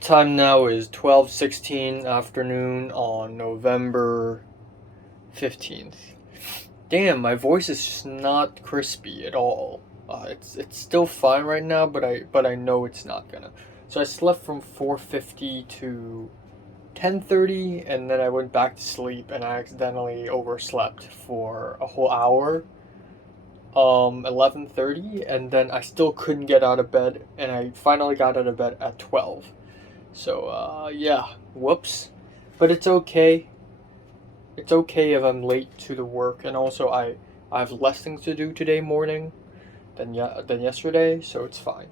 Time now is 12:16 afternoon on November 15th. Damn, my voice is just not crispy at all. It's still fine right now, but I know it's not gonna. So I slept from 4:50 to 10:30, and then I went back to sleep, and I accidentally overslept for a whole hour. 11:30, and then I still couldn't get out of bed, and I finally got out of bed at 12. So yeah, whoops. But it's okay. It's okay if I'm late to the work, and also I have less things to do today morning than yesterday, so it's fine.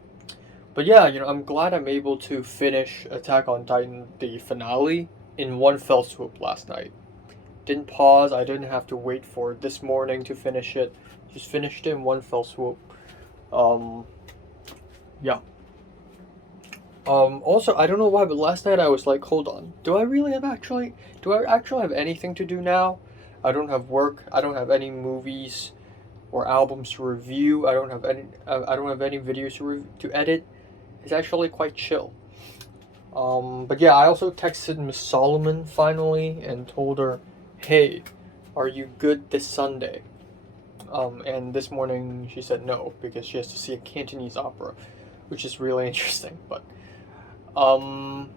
But yeah, I'm glad I'm able to finish Attack on Titan the finale in one fell swoop last night. Didn't pause. I didn't have to wait for this morning to finish it. Just finished it in one fell swoop. Um, yeah. Also, I don't know why, but last night I was like, hold on, do I actually have anything to do now? I don't have work. I don't have any movies or albums to review. I don't have any videos to edit. It's actually quite chill. But yeah, I also texted Miss Solomon finally and told her, hey, are you good this Sunday? And this morning she said no because she has to see a Cantonese opera, which is really interesting. But um,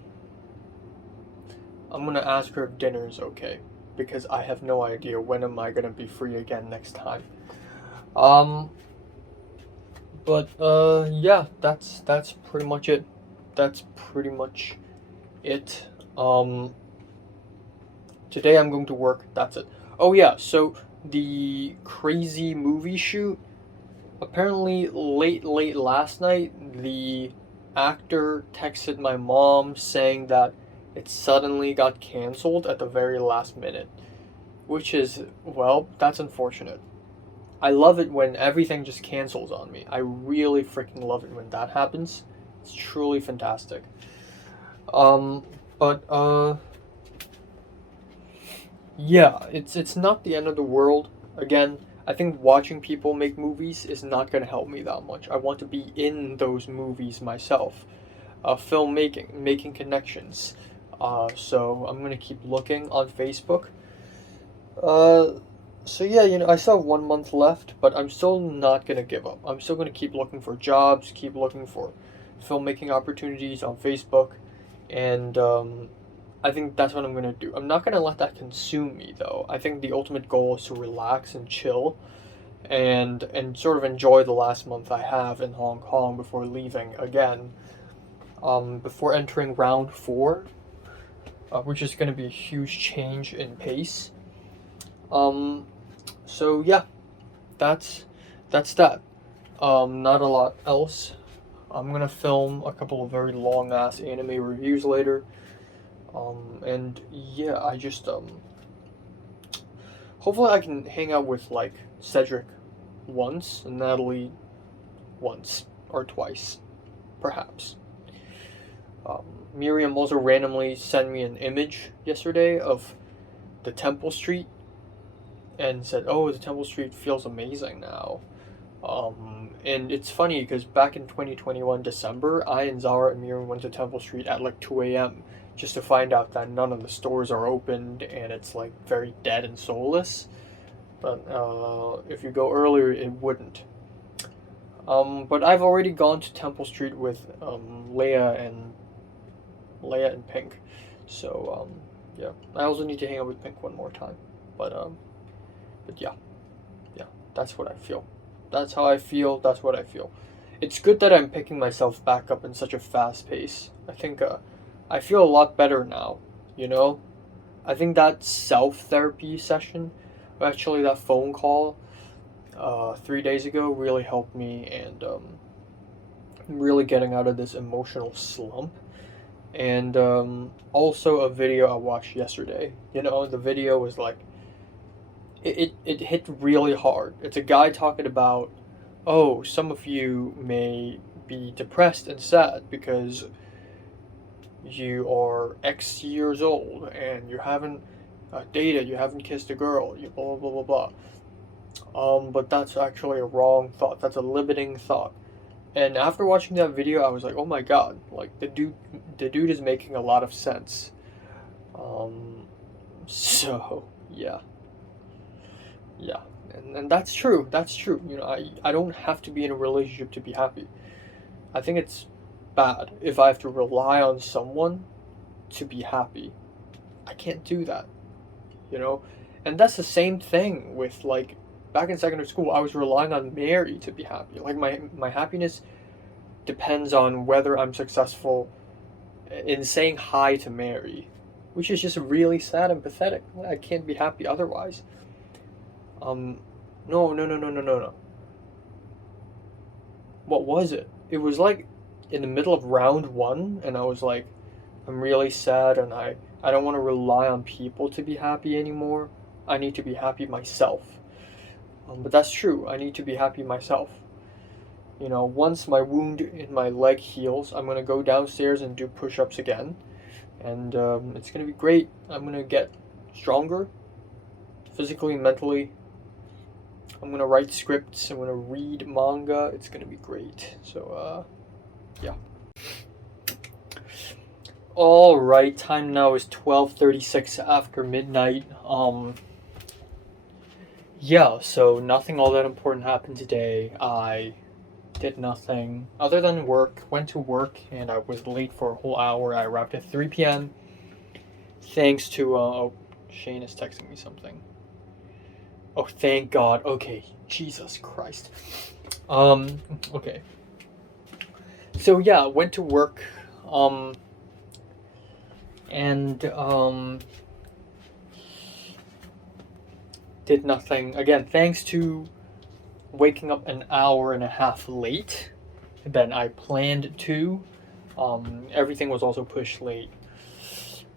I'm gonna ask her if dinner is okay because I have no idea when am I gonna be free again next time. Um, but yeah, that's pretty much it. That's pretty much it. Um, Today I'm going to work. That's it. Oh yeah, so the crazy movie shoot. Apparently, late last night, the actor texted my mom saying that it suddenly got canceled at the very last minute, which is, well, that's unfortunate. I love it when everything just cancels on me. I really freaking love it when that happens. It's truly fantastic. Um, but yeah, it's not the end of the world. Again, I think watching people make movies is not going to help me that much. I want to be in those movies myself. Filmmaking, making connections. So I'm going to keep looking on Facebook. Uh, so yeah, I still have 1 month left, but I'm still not going to give up. I'm still going to keep looking for jobs, keep looking for filmmaking opportunities on Facebook, and I think that's what I'm gonna do. I'm not gonna let that consume me though. I think the ultimate goal is to relax and chill and sort of enjoy the last month I have in Hong Kong before leaving again. Before entering round four, which is gonna be a huge change in pace. Um, so yeah, that's that's that. Not a lot else. I'm gonna film a couple of very long ass anime reviews later. And yeah, I just hopefully I can hang out with like Cedric once and Natalie once or twice, perhaps. Um, Miriam also randomly sent me an image yesterday of the Temple Street and said, "Oh, the Temple Street feels amazing now." And it's funny because back in 2021 December, I and Zara and Miriam went to Temple Street at like 2 a.m. just to find out that none of the stores are opened and it's like very dead and soulless. But if you go earlier, it wouldn't. But I've already gone to Temple Street with Leia and Pink, so yeah. I also need to hang out with Pink one more time. But but yeah, yeah. That's what I feel. That's how I feel. That's what I feel. It's good that I'm picking myself back up in such a fast pace. I think I feel a lot better now. You know, I think that self therapy session, actually that phone call, 3 days ago, really helped me and really getting out of this emotional slump. And also a video I watched yesterday. The video was like it hit really hard. It's a guy talking about, oh, some of you may be depressed and sad because you are X years old and you haven't dated, you haven't kissed a girl, you blah blah blah blah blah. But that's actually a wrong thought. That's a limiting thought. And after watching that video, I was like, oh my god, like the dude is making a lot of sense. Um, so yeah, yeah, and that's true. That's true. You know, I don't have to be in a relationship to be happy. I think it's bad if I have to rely on someone to be happy. I can't do that, you know? And that's the same thing with like back in secondary school, I was relying on Mary to be happy. Like my happiness depends on whether I'm successful in saying hi to Mary, which is just really sad and pathetic. I can't be happy otherwise. Um no, no, no, no, no, no, no. What was it? It was like in the middle of round 1 and I was like I'm really sad and I don't want to rely on people to be happy anymore. I need to be happy myself. But that's true. I need to be happy myself. You know, once my wound in my leg heals, I'm going to go downstairs and do push ups again. And it's going to be great. I'm going to get stronger physically, mentally. I'm going to write scripts. I'm going to read manga. It's going to be great. So, yeah. All right, time now is 12:36 after midnight. Yeah, so nothing all that important happened today. I did nothing other than work. Went to work and I was late for a whole hour. I arrived at 3 p.m. Thanks to oh, Shane is texting me something. Oh, thank God. Okay, Jesus Christ. Okay. So yeah, went to work. And did nothing again thanks to waking up an hour and a half late than I planned to. Everything was also pushed late,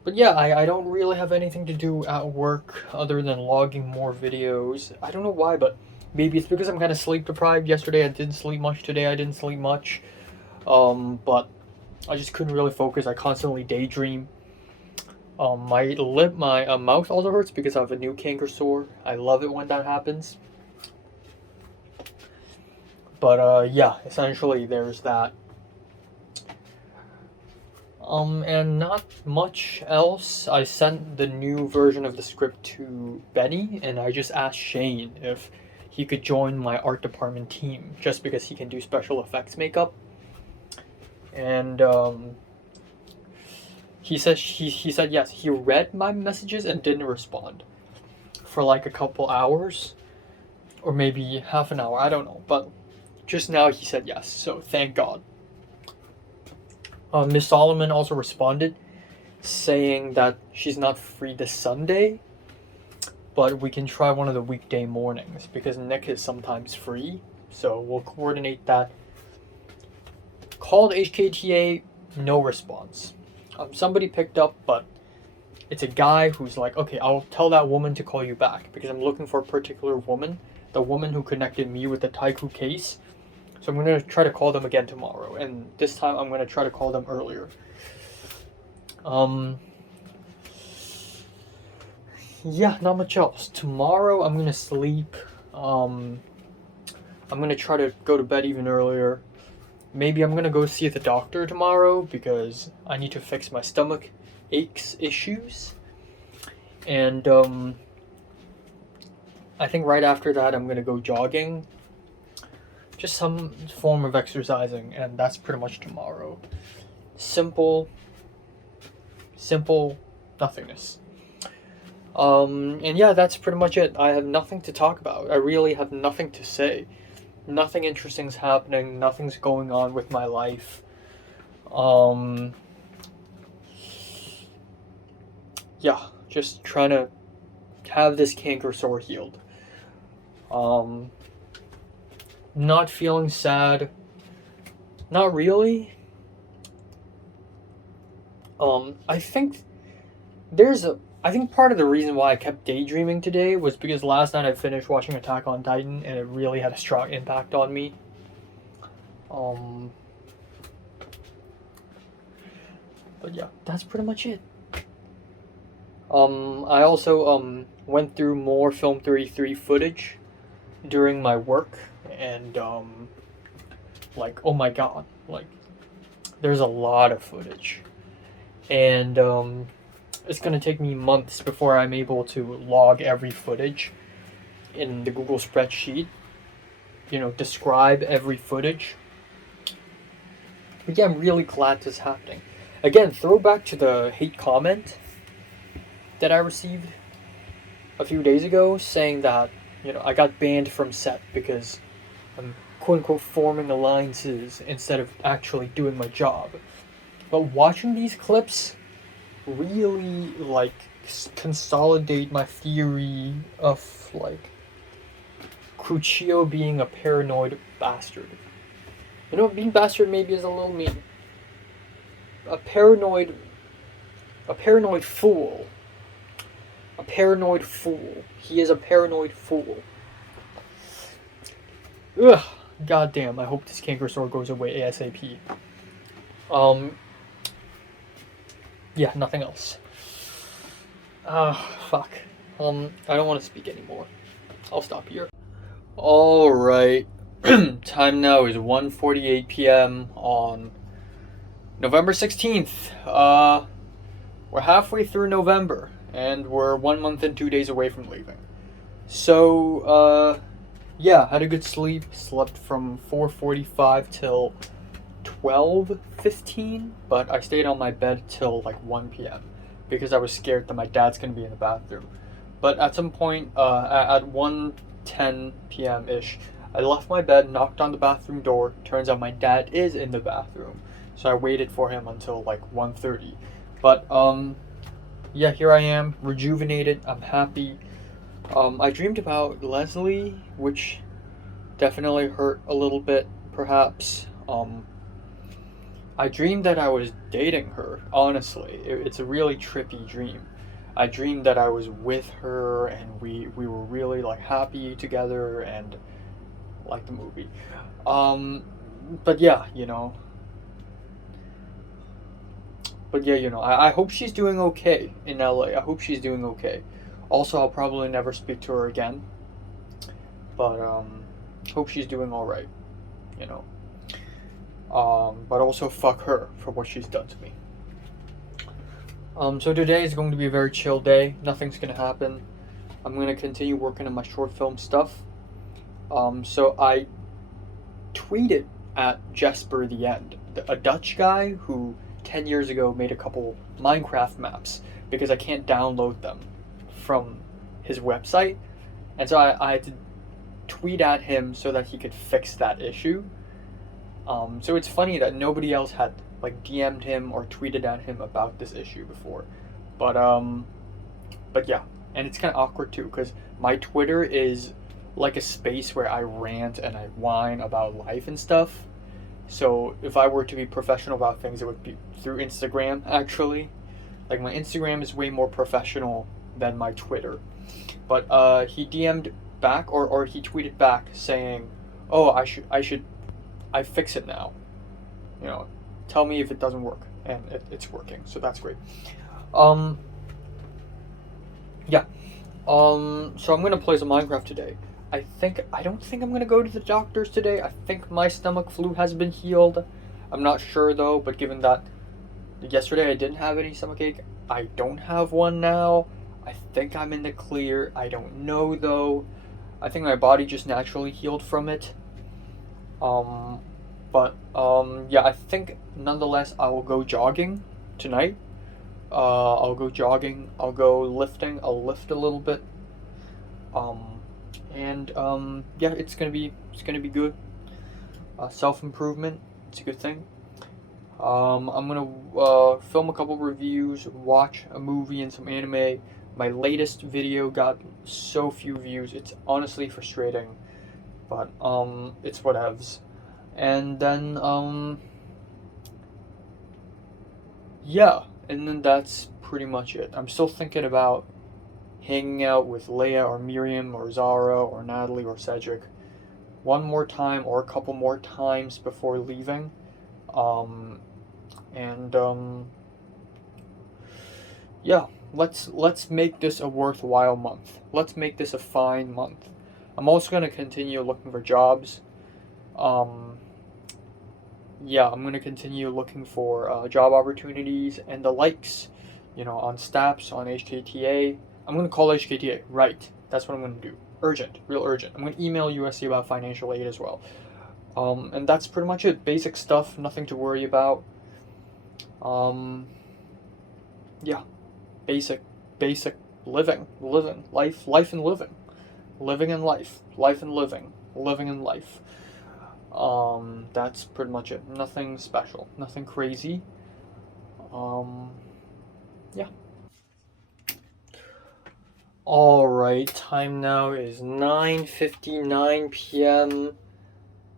but yeah, I don't really have anything to do at work other than logging more videos. I don't know why, but maybe it's because I'm kind of sleep deprived. Yesterday I didn't sleep much, today I didn't sleep much. But I just couldn't really focus. I constantly daydream. My mouth also hurts because I have a new canker sore. I love it when that happens. But yeah, essentially there's that. And not much else. I sent the new version of the script to Benny, and I just asked Shane if he could join my art department team, just because he can do special effects makeup. And he said yes. He read my messages and didn't respond for like a couple hours, or maybe half an hour. I don't know, but just now he said yes. So thank God. Miss Solomon also responded, saying that she's not free this Sunday, but we can try one of the weekday mornings because Nick is sometimes free. So we'll coordinate that. Called HKTA, no response. Somebody picked up, but it's a guy who's like, okay, I'll tell that woman to call you back because I'm looking for a particular woman, the woman who connected me with the Taiku case. So I'm going to try to call them again tomorrow, and this time I'm going to try to call them earlier. Yeah, not much else. Tomorrow I'm going to sleep. I'm going to try to go to bed even earlier. Maybe I'm going to go see the doctor tomorrow because I need to fix my stomach aches issues. And I think right after that I'm going to go jogging. Just some form of exercising, and that's pretty much tomorrow. Simple nothingness. And yeah, that's pretty much it. I have nothing to talk about. I really have nothing to say. Nothing interesting's happening. Nothing's going on with my life. Yeah, just trying to have this canker sore healed. Not feeling sad. Not really. I think part of the reason why I kept daydreaming today was because last night I finished watching Attack on Titan and it really had a strong impact on me. But yeah, that's pretty much it. I also went through more Film 33 footage during my work, and Like, oh my god, like, there's a lot of footage. And it's going to take me months before I'm able to log every footage in the Google spreadsheet, describe every footage. But yeah, I'm really glad this is happening. Again, throwback to the hate comment that I received a few days ago saying that, I got banned from set because I'm quote unquote forming alliances instead of actually doing my job. But watching these clips really, like, consolidate my theory of, like, Crucio being a paranoid bastard. Being bastard maybe is a little mean. A paranoid fool. A paranoid fool. He is a paranoid fool. Ugh. Goddamn, I hope this canker sore goes away ASAP. Yeah, nothing else. Fuck. I don't want to speak anymore. I'll stop here. Alright. Time now is 1:48 p.m. on November 16th. We're halfway through November, and we're 1 month and 2 days away from leaving. So, yeah, had a good sleep. Slept from 4:45 till 12:15, but I stayed on my bed till like 1 p.m. because I was scared that my dad's gonna be in the bathroom. But at some point, at 1:10 p.m. ish, I left my bed, knocked on the bathroom door. Turns out my dad is in the bathroom, so I waited for him until like 1:30. But yeah, here I am, rejuvenated. I'm happy. I dreamed about Leslie, which definitely hurt a little bit, perhaps. I dreamed that I was dating her, honestly. It's a really trippy dream. I dreamed that I was with her and we were really like happy together and like the movie. But yeah, I hope she's doing okay in LA. I hope she's doing okay. Also, I'll probably never speak to her again. But hope she's doing alright, but also fuck her for what she's done to me. So today is going to be a very chill day. Nothing's gonna happen. I'm gonna continue working on my short film stuff. So I tweeted at Jesper the End, a Dutch guy who 10 years ago made a couple Minecraft maps because I can't download them from his website. And so I had to tweet at him so that he could fix that issue. So it's funny that nobody else had like DM'd him or tweeted at him about this issue before. But yeah, and it's kind of awkward too because my Twitter is like a space where I rant and I whine about life and stuff. So if I were to be professional about things, it would be through Instagram, actually. Like, my Instagram is way more professional than my Twitter. But he DM'd back, or he tweeted back saying, "Oh, I fix it now. Tell me if it doesn't work." And it's working, so that's great. Yeah. So I'm gonna play some Minecraft today. I don't think I'm gonna go to the doctors today. I think my stomach flu has been healed. I'm not sure though, but given that yesterday I didn't have any stomachache, I don't have one now. I think I'm in the clear. I don't know though. I think my body just naturally healed from it. Yeah, I think nonetheless I will go jogging tonight. I'll go jogging. I'll go lifting. I'll lift a little bit. Yeah, it's gonna be good. Self-improvement, it's a good thing. I'm gonna film a couple reviews, watch a movie and some anime. My latest video got so few views. It's honestly frustrating, but it's whatevs. And then yeah, and then that's pretty much it. I'm still thinking about hanging out with Leia or Miriam or Zara or Natalie or Cedric one more time or a couple more times before leaving. Yeah, let's make this a worthwhile month. Let's make this a fine month. I'm also going to continue looking for jobs. yeah, I'm gonna continue looking for job opportunities and the likes, on Staps, on HKTA. I'm gonna call HKTA. Right. That's what I'm gonna do. Urgent, real urgent. I'm gonna email USC about financial aid as well. And that's pretty much it. Basic stuff, nothing to worry about. Um, yeah, basic, basic living, life and living and life and living and life. That's pretty much it. Nothing special, nothing crazy. Um, yeah. All right, time now is 9:59 p.m.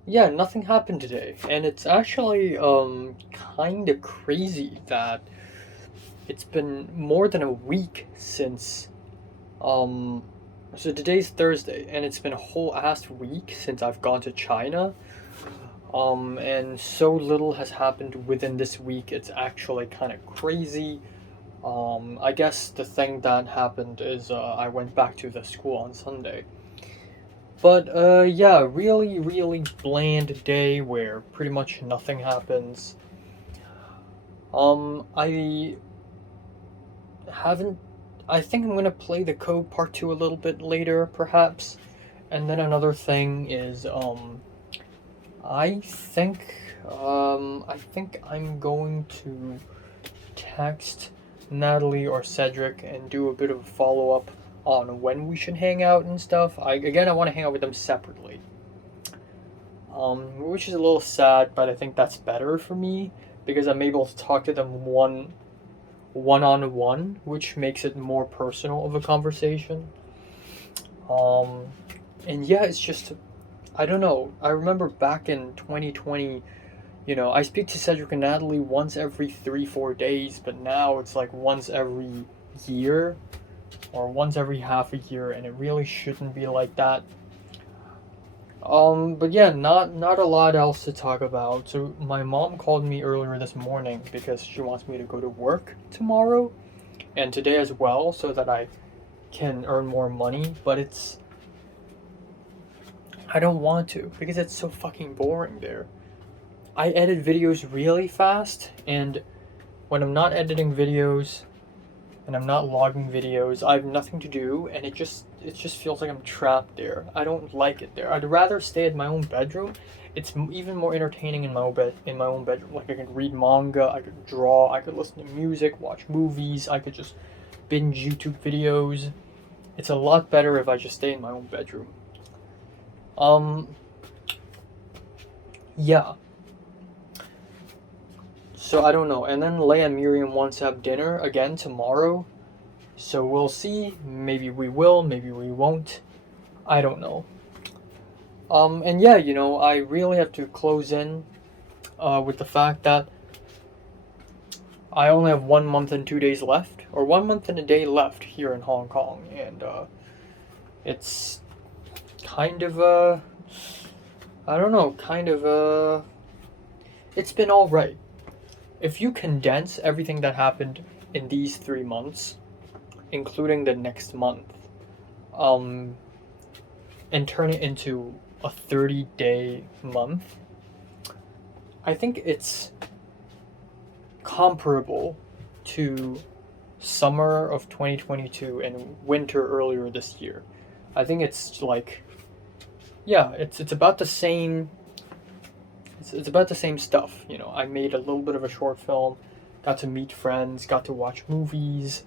Yeah, nothing happened today, and it's actually kind of crazy that it's been more than a week since um so today's Thursday, and it's been a whole ass week since I've gone to China. And so little has happened within this week. It's actually kind of crazy. I guess the thing that happened is I went back to the school on Sunday. But yeah, really, really bland day where pretty much nothing happens. I haven't. I think I'm gonna play the Code Part 2 a little bit later, perhaps. And then another thing is, I think, I think I'm going to text Natalie or Cedric and do a bit of a follow up on when we should hang out and stuff. I want to hang out with them separately. Which is a little sad, but I think that's better for me because I'm able to talk to them one on one, which makes it more personal of a conversation. And yeah, it's just, I don't know. I remember back in 2020, I speak to Cedric and Natalie once every 3-4 days, but now it's like once every year or once every half a year, and it really shouldn't be like that. But yeah, not a lot else to talk about. So my mom called me earlier this morning because she wants me to go to work tomorrow and today as well so that I can earn more money, but I don't want to because it's so fucking boring there. I edit videos really fast, and when I'm not editing videos and I'm not logging videos, I have nothing to do, and it just feels like I'm trapped there. I don't like it there. I'd rather stay in my own bedroom. It's even more entertaining in my own bedroom. Like I could read manga, I could draw, I could listen to music, watch movies, I could just binge YouTube videos. It's a lot better if I just stay in my own bedroom. Yeah. So I don't know. And then Leia and Miriam wants to have dinner again tomorrow. So we'll see. Maybe we will, maybe we won't. I don't know. And yeah, I really have to close in with the fact that I only have 1 month and 2 days left, or 1 month and a day left here in Hong Kong, and it's kind of I don't know, it's been alright. If you condense everything that happened in these 3 months, including the next month, and turn it into a 30-day month, I think it's comparable to summer of 2022 and winter earlier this year. I think it's like, yeah, it's about the same. It's about the same stuff. I made a little bit of a short film, got to meet friends, got to watch movies,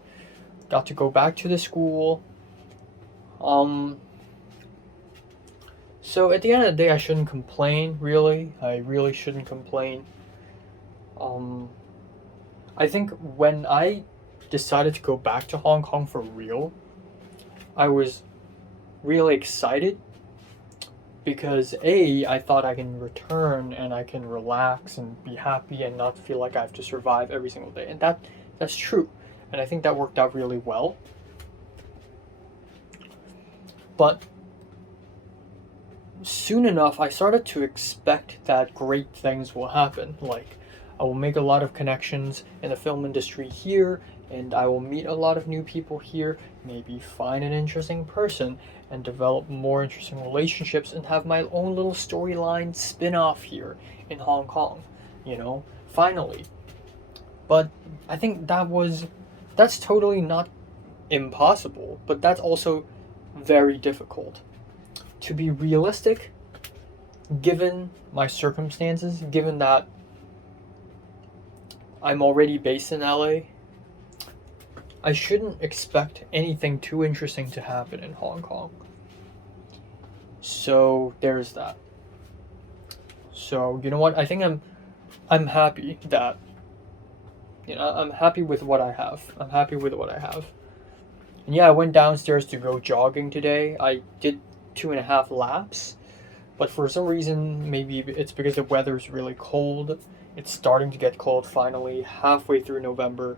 got to go back to the school. So at the end of the day, I shouldn't complain. Really, I really shouldn't complain. I think when I decided to go back to Hong Kong for real, I was really excited because I thought I can return and I can relax and be happy and not feel like I have to survive every single day, and that's true, and I think that worked out really well. But soon enough, I started to expect that great things will happen. Like, I will make a lot of connections in the film industry here, and I will meet a lot of new people here, maybe find an interesting person, and develop more interesting relationships, and have my own little storyline spin off here in Hong Kong. finally. But I think that's totally not impossible, but that's also very difficult. To be realistic, given my circumstances, given that I'm already based in LA, I shouldn't expect anything too interesting to happen in Hong Kong. So there's that. So you know what? I think I'm happy that I'm happy with what I have. I'm happy with what I have. And yeah, I went downstairs to go jogging today. I did 2.5 laps, but for some reason, maybe it's because the weather's really cold. It's starting to get cold finally, halfway through November.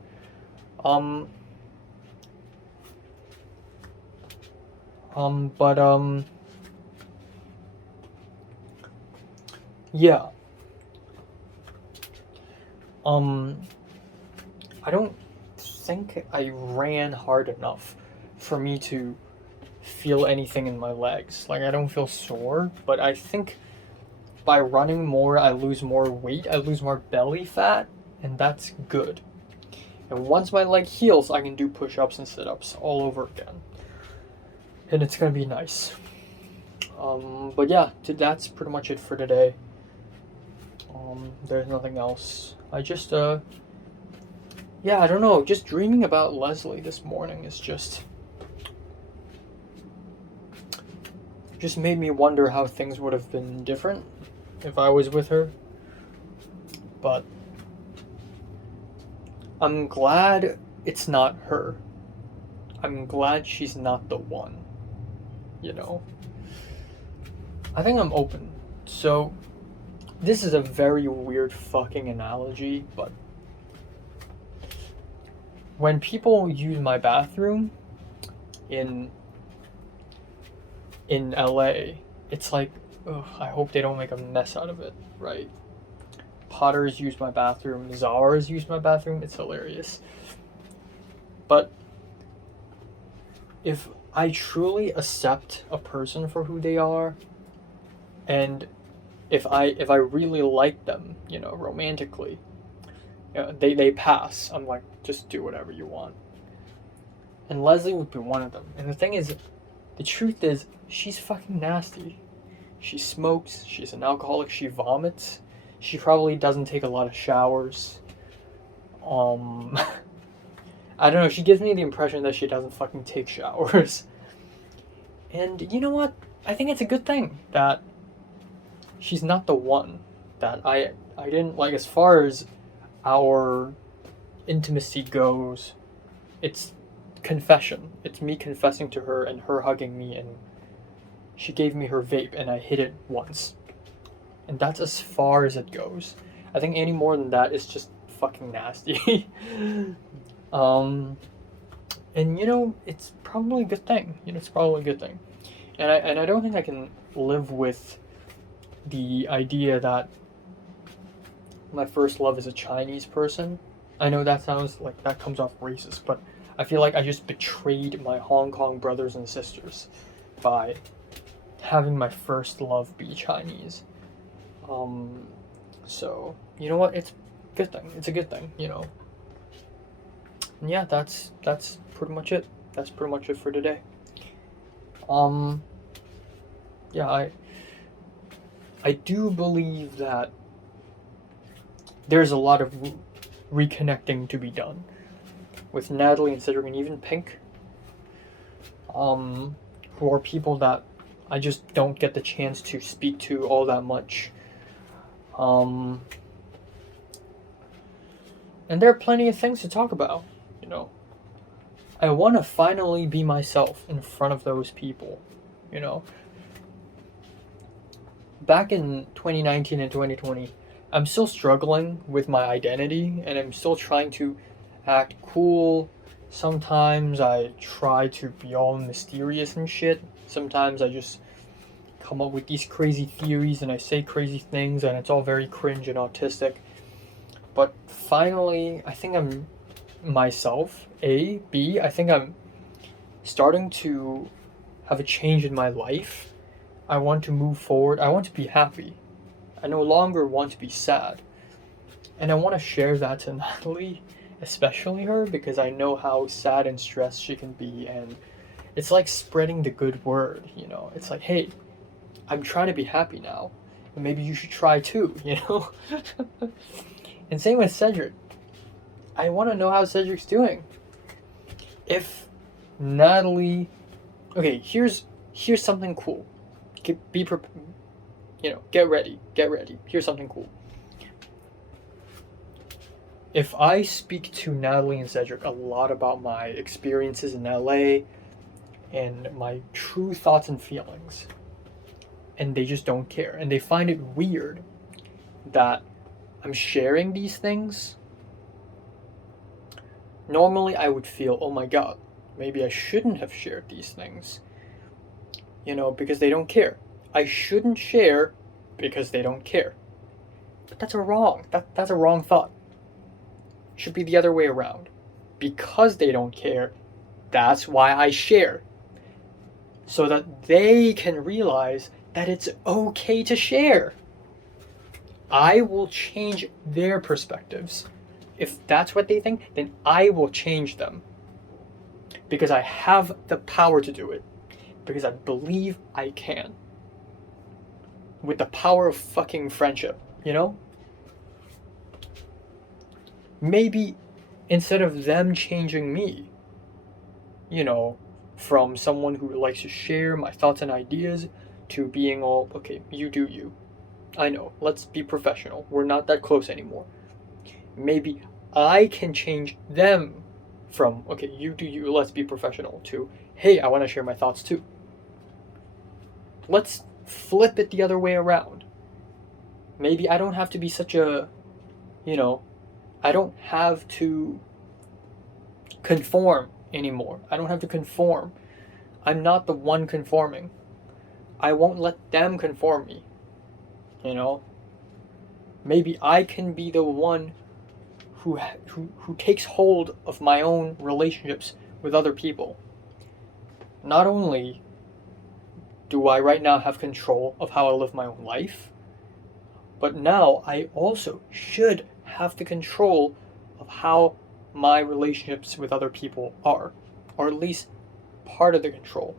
Um, but yeah. Um, I don't think I ran hard enough for me to feel anything in my legs. Like, I don't feel sore, but I think by running more, I lose more weight, I lose more belly fat, and that's good. And once my leg heals, I can do push ups and sit ups all over again. And it's gonna be nice. But yeah, that's pretty much it for today. There's nothing else. Yeah, I don't know. Just dreaming about Leslie this morning is just made me wonder how things would have been different if I was with her. But I'm glad it's not her. I'm glad she's not the one. I think I'm open. So, this is a very weird fucking analogy, but when people use my bathroom in LA, it's like, ugh, I hope they don't make a mess out of it, right? Potter's use my bathroom, Zara's use my bathroom, it's hilarious. But if I truly accept a person for who they are, and if I really like them, romantically, they pass. I'm like, just do whatever you want. And Leslie would be one of them. And the truth is, she's fucking nasty. She smokes, she's an alcoholic, she vomits, she probably doesn't take a lot of showers. I don't know, she gives me the impression that she doesn't fucking take showers. And you know what? I think it's a good thing that she's not the one. That I didn't like, as far as our intimacy goes, it's confession. It's me confessing to her and her hugging me, and she gave me her vape and I hit it once. And that's as far as it goes. I think any more than that is just fucking nasty. And it's probably a good thing. It's probably a good thing. And I don't think I can live with the idea that my first love is a Chinese person. I know that sounds like that comes off racist, but I feel like I just betrayed my Hong Kong brothers and sisters by having my first love be Chinese. So, you know what? It's a good thing. It's a good thing, And yeah, that's pretty much it. That's pretty much it for today. Yeah, I do believe that there's a lot of reconnecting to be done with Natalie and Cedric and even Pink, who are people that I just don't get the chance to speak to all that much. And there are plenty of things to talk about, I want to finally be myself in front of those people, Back in 2019 and 2020, I'm still struggling with my identity, and I'm still trying to act cool. Sometimes I try to be all mysterious and shit. Sometimes I just come up with these crazy theories and I say crazy things, and it's all very cringe and autistic. But finally, I think I'm myself. A. B. I think I'm starting to have a change in my life. I want to move forward. I want to be happy. I no longer want to be sad. And I want to share that to Natalie, especially her, because I know how sad and stressed she can be. And it's like spreading the good word, you know? It's like, hey, I'm trying to be happy now. And maybe you should try too, you know? And same with Cedric. I want to know how Cedric's doing. If Natalie, okay, here's something cool. Be you know, get ready. Here's something cool. If I speak to Natalie and Cedric a lot about my experiences in LA and my true thoughts and feelings, and they just don't care, and they find it weird that I'm sharing these things, normally I would feel, oh my god, maybe I shouldn't have shared these things, you know, because they don't care. I shouldn't share because they don't care. But that's a wrong thought. It should be the other way around. Because they don't care, that's why I share. So that they can realize that it's okay to share. I will change their perspectives. If that's what they think, then I will change them. Because I have the power to do it. Because I believe I can. With the power of fucking friendship, you know? Maybe instead of them changing me, you know, from someone who likes to share my thoughts and ideas to being all, okay, you do you. I know, let's be professional. We're not that close anymore. Maybe I can change them from, okay, you do you, let's be professional, to, hey, I want to share my thoughts too. Let's flip it the other way around. Maybe I don't have to be such a, you know, I don't have to conform anymore. I don't have to conform. I'm not the one conforming. I won't let them conform me. You know? Maybe I can be the one who takes hold of my own relationships with other people. Not only do I right now have control of how I live my own life, but now I also should have the control of how my relationships with other people are, or at least part of the control.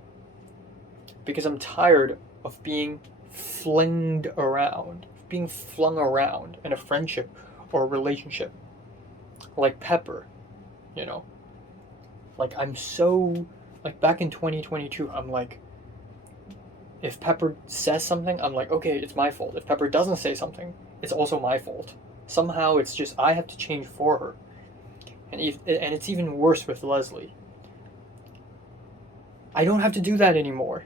Because I'm tired of being flung around in a friendship or a relationship. Like Pepper, you know. Like I'm so, like back in 2022, I'm like, if Pepper says something, I'm like, okay, it's my fault. If Pepper doesn't say something, it's also my fault. Somehow it's just I have to change for her. And it's even worse with Leslie. I don't have to do that anymore.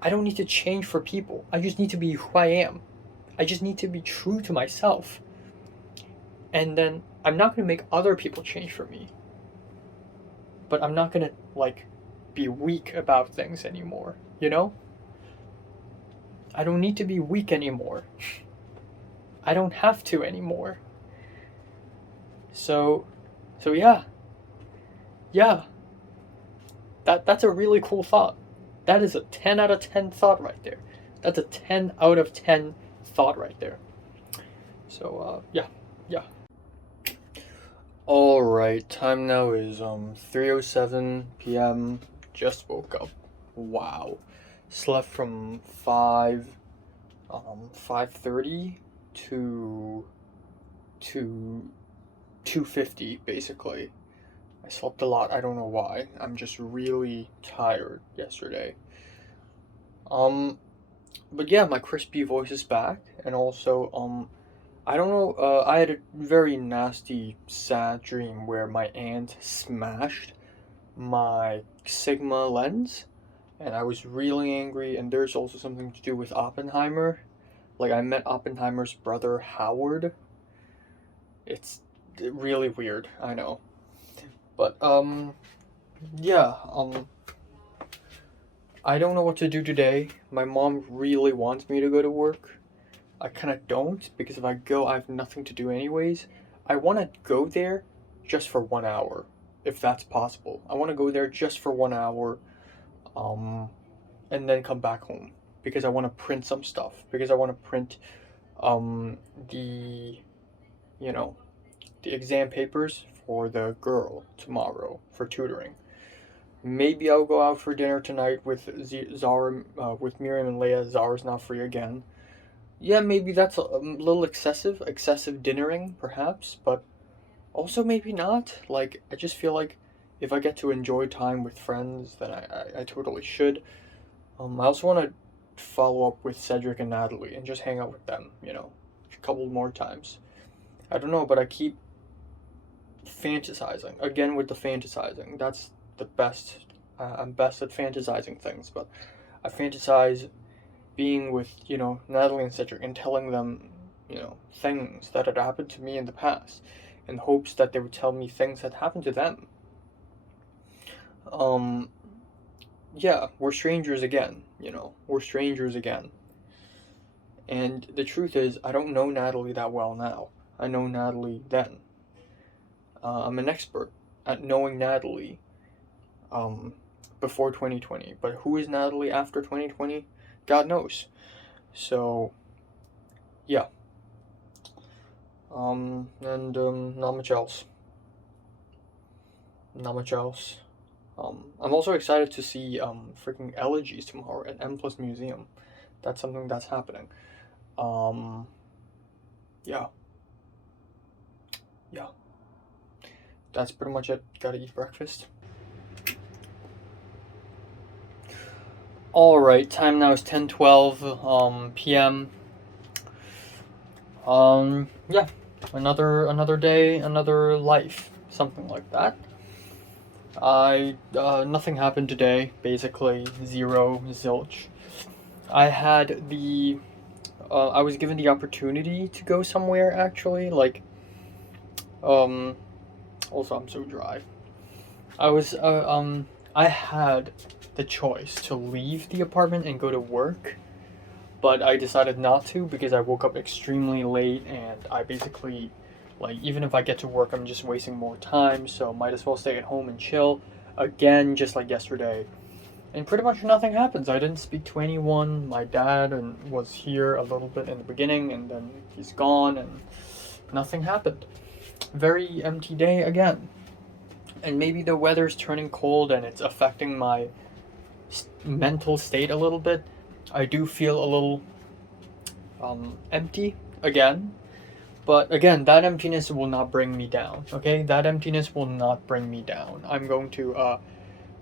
I don't need to change for people. I just need to be who I am. I just need to be true to myself. And then I'm not going to make other people change for me. But I'm not going to, like, be weak about things anymore, you know? I don't need to be weak anymore. I don't have to anymore. So yeah. Yeah. That's a really cool thought. That is a 10 out of 10 thought right there. That's a 10 out of 10 thought right there. So yeah. All right, time now is 3:07 p.m. Just woke up. Wow. Slept from 5:30 to 2:50 basically. I slept a lot. I don't know why. I'm just really tired yesterday. But yeah, my crispy voice is back, and also I don't know. I had a very nasty, sad dream where my aunt smashed my Sigma lens, and I was really angry. And there's also something to do with Oppenheimer. Like I met Oppenheimer's brother Howard. It's really weird. I know, but yeah. I don't know what to do today. My mom really wants me to go to work. I kind of don't, because if I go, I have nothing to do anyways. I want to go there just for 1 hour, if that's possible. I want to go there just for 1 hour, and then come back home, because I want to print some stuff. Because I want to print, the you know, the exam papers for the girl tomorrow for tutoring. Maybe I'll go out for dinner tonight with Zara, with Miriam and Leia. Zara's not free again. Yeah, maybe that's a little excessive dinnering, perhaps, but also maybe not. Like, I just feel like if I get to enjoy time with friends, then I totally should. I also want to follow up with Cedric and Natalie and just hang out with them, a couple more times. I don't know, but I keep fantasizing. Again with the fantasizing. That's the best. I'm best at fantasizing things, but I fantasize being with, Natalie and Cedric and telling them, things that had happened to me in the past in hopes that they would tell me things that happened to them. Um, yeah, we're strangers again, we're strangers again. And the truth is, I don't know Natalie that well now. I know Natalie then. I'm an expert at knowing Natalie um, before 2020. But who is Natalie after 2020? God knows. So, yeah. And not much else. Not much else. I'm also excited to see freaking Elegies tomorrow at M Plus Museum. That's something that's happening. Um, yeah. Yeah. That's pretty much it. Gotta eat breakfast. Alright, time now is 10:12 p.m. Yeah. Another day, another life. Something like that. Nothing happened today, basically. Zero, zilch. I was given the opportunity to go somewhere, actually. Also, I'm so dry. I was, I had the choice to leave the apartment and go to work, but I decided not to because I woke up extremely late and I basically, even if I get to work, I'm just wasting more time, so might as well stay at home and chill. Again, just like yesterday. And pretty much nothing happens. I didn't speak to anyone. My dad was here a little bit in the beginning, and then he's gone, and nothing happened. Very empty day again. And maybe the weather's turning cold and it's affecting my mental state a little bit. I do feel a little empty again. But again, that emptiness will not bring me down, okay? That emptiness will not bring me down. I'm going to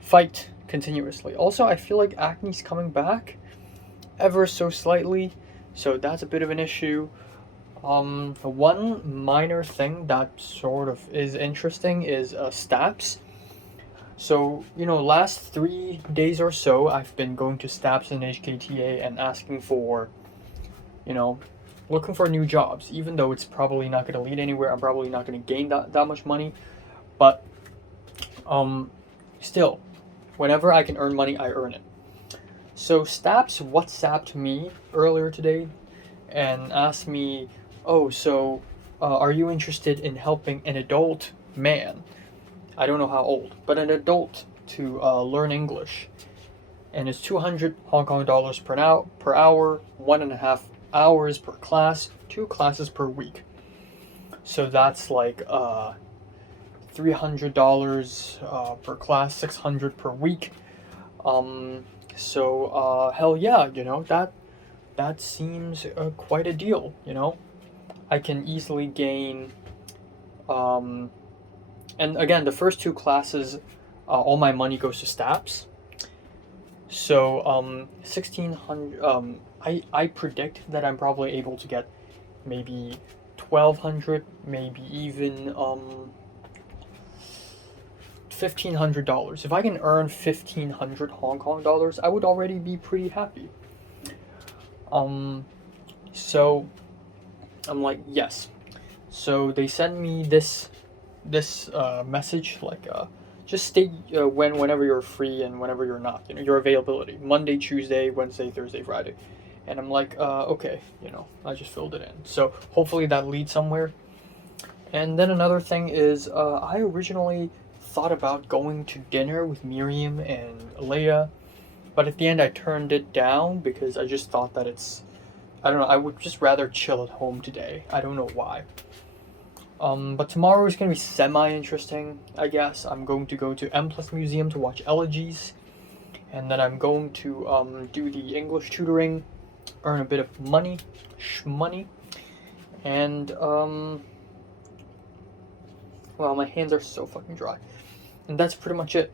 fight continuously. Also, I feel like acne's coming back ever so slightly, so that's a bit of an issue. One minor thing that sort of is interesting is STAPS. So, last 3 days or so, I've been going to STAPS and HKTA and asking for, looking for new jobs, even though it's probably not going to lead anywhere. I'm probably not going to gain that much money, but still, whenever I can earn money, I earn it. So STAPS WhatsApped me earlier today and asked me, oh, so are you interested in helping an adult man? I don't know how old, but an adult to learn English. And it's 200 Hong Kong dollars per hour, 1.5 hours per class, 2 classes per week. So that's like $300 per class, 600 per week. So hell yeah, that seems quite a deal. I can easily gain. And again, the first 2 classes, all my money goes to STAPS. So 1,600. I predict that I'm probably able to get maybe 1,200, maybe even $1,500. If I can earn 1,500 Hong Kong dollars, I would already be pretty happy. So I'm like, yes. So they send me this message, just state whenever you're free and whenever you're not, your availability, Monday, Tuesday, Wednesday, Thursday, Friday. And I'm like, okay, I just filled it in. So hopefully that leads somewhere. And then another thing is, I originally thought about going to dinner with Miriam and Leia, but at the end I turned it down because I just thought that I don't know, I would just rather chill at home today. I don't know why. But tomorrow is gonna be semi-interesting, I guess. I'm going to go to M Plus Museum to watch elegies, and then I'm going to do the English tutoring, earn a bit of money, money, and well, my hands are so fucking dry, and that's pretty much it.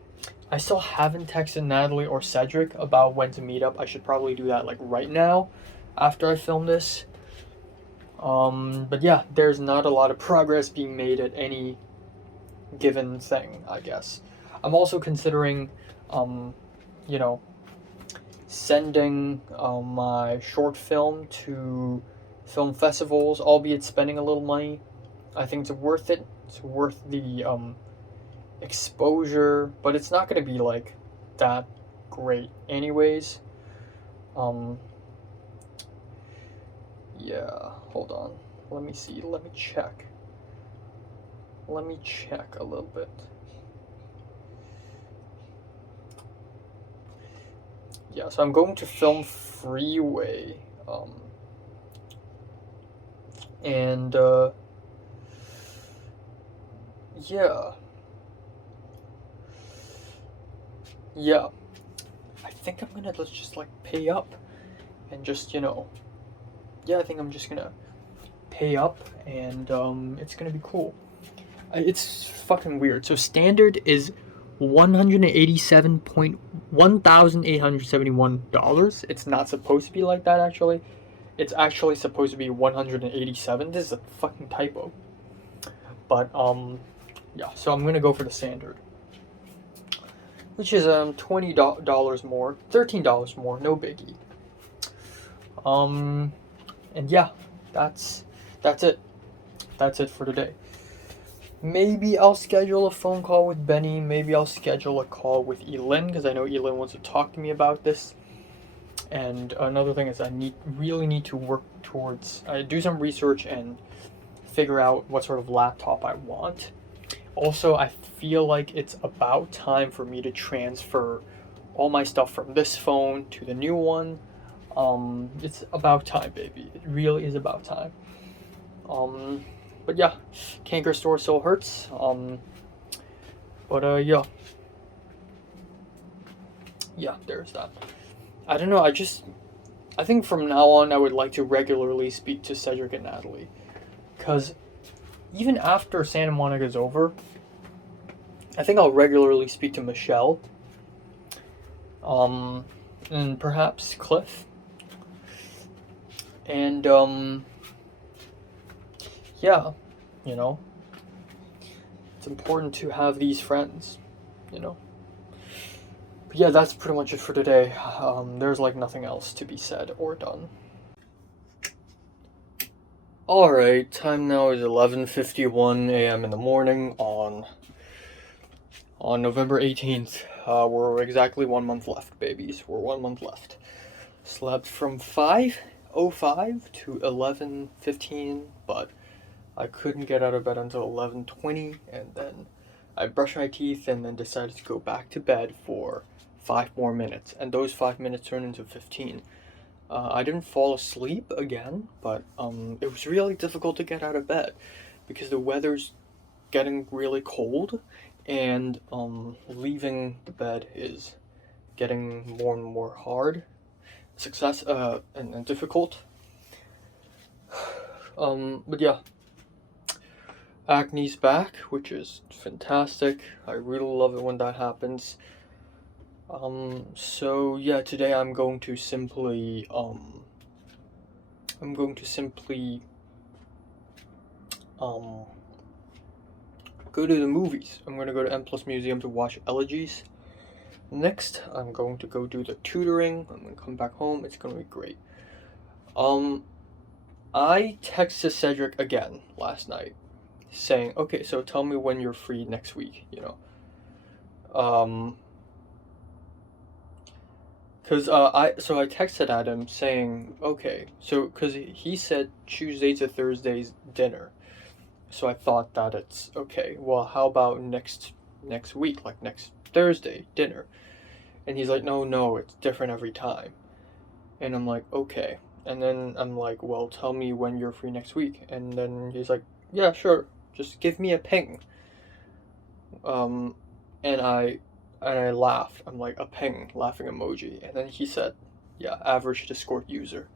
I still haven't texted Natalie or Cedric about when to meet up. I should probably do that like right now, after I film this. But yeah, there's not a lot of progress being made at any given thing, I guess. I'm also considering, um, you know, sending my short film to film festivals, albeit spending a little money. I think it's worth it. It's worth the exposure, but it's not going to be like that great, anyways. Um, yeah, hold on. Let me see. Let me check. Let me check a little bit. Yeah, so I'm going to film Freeway. And yeah. Yeah. I think I'm gonna just like pay up and just, yeah, I think I'm just gonna pay up and it's gonna be cool. It's fucking weird. So standard is $187,871. It's not supposed to be like that actually. It's actually supposed to be 187. This is a fucking typo. But yeah, so I'm gonna go for the standard, which is $20 more, $13 more, no biggie. And yeah, that's it. That's it for today. Maybe I'll schedule a phone call with Benny. Maybe I'll schedule a call with Elin because I know Elin wants to talk to me about this. And another thing is I really need to work towards do some research and figure out what sort of laptop I want. Also, I feel like it's about time for me to transfer all my stuff from this phone to the new one. It's about time, baby. It really is about time. But yeah, canker store still hurts. But yeah. Yeah, there's that. I don't know, I think from now on I would like to regularly speak to Cedric and Natalie. Because even after Santa Monica's over, I think I'll regularly speak to Michelle. And perhaps Cliff. And, yeah, it's important to have these friends, But yeah, that's pretty much it for today. There's like nothing else to be said or done. Alright, time now is 11:51 a.m. in the morning on November 18th. We're exactly 1 month left, babies. We're 1 month left. Slept from 5:05 to 11:15, but I couldn't get out of bed until 11:20, and then I brushed my teeth and then decided to go back to bed for 5 more minutes, and those 5 minutes turned into 15. I didn't fall asleep again, but it was really difficult to get out of bed because the weather's getting really cold, and leaving the bed is getting more and more hard, and difficult. But yeah, acne's back, which is fantastic. I really love it when that happens. So yeah, today I'm going to simply go to the movies. I'm going to go to M Plus Museum to watch elegies. Next, I'm going to go do the tutoring. I'm going to come back home. It's going to be great. I texted Cedric again last night saying, okay, so tell me when you're free next week, Because I texted at him saying, okay, so because he said Tuesday to Thursday's dinner, so I thought that it's okay. Well, how about next week, like next Thursday dinner? And he's like, no, it's different every time. And I'm like, okay. And then I'm like, well, tell me when you're free next week. And then he's like, yeah, sure. Just give me a ping. And I laughed. I'm like, a ping, laughing emoji. And then he said, yeah, average Discord user.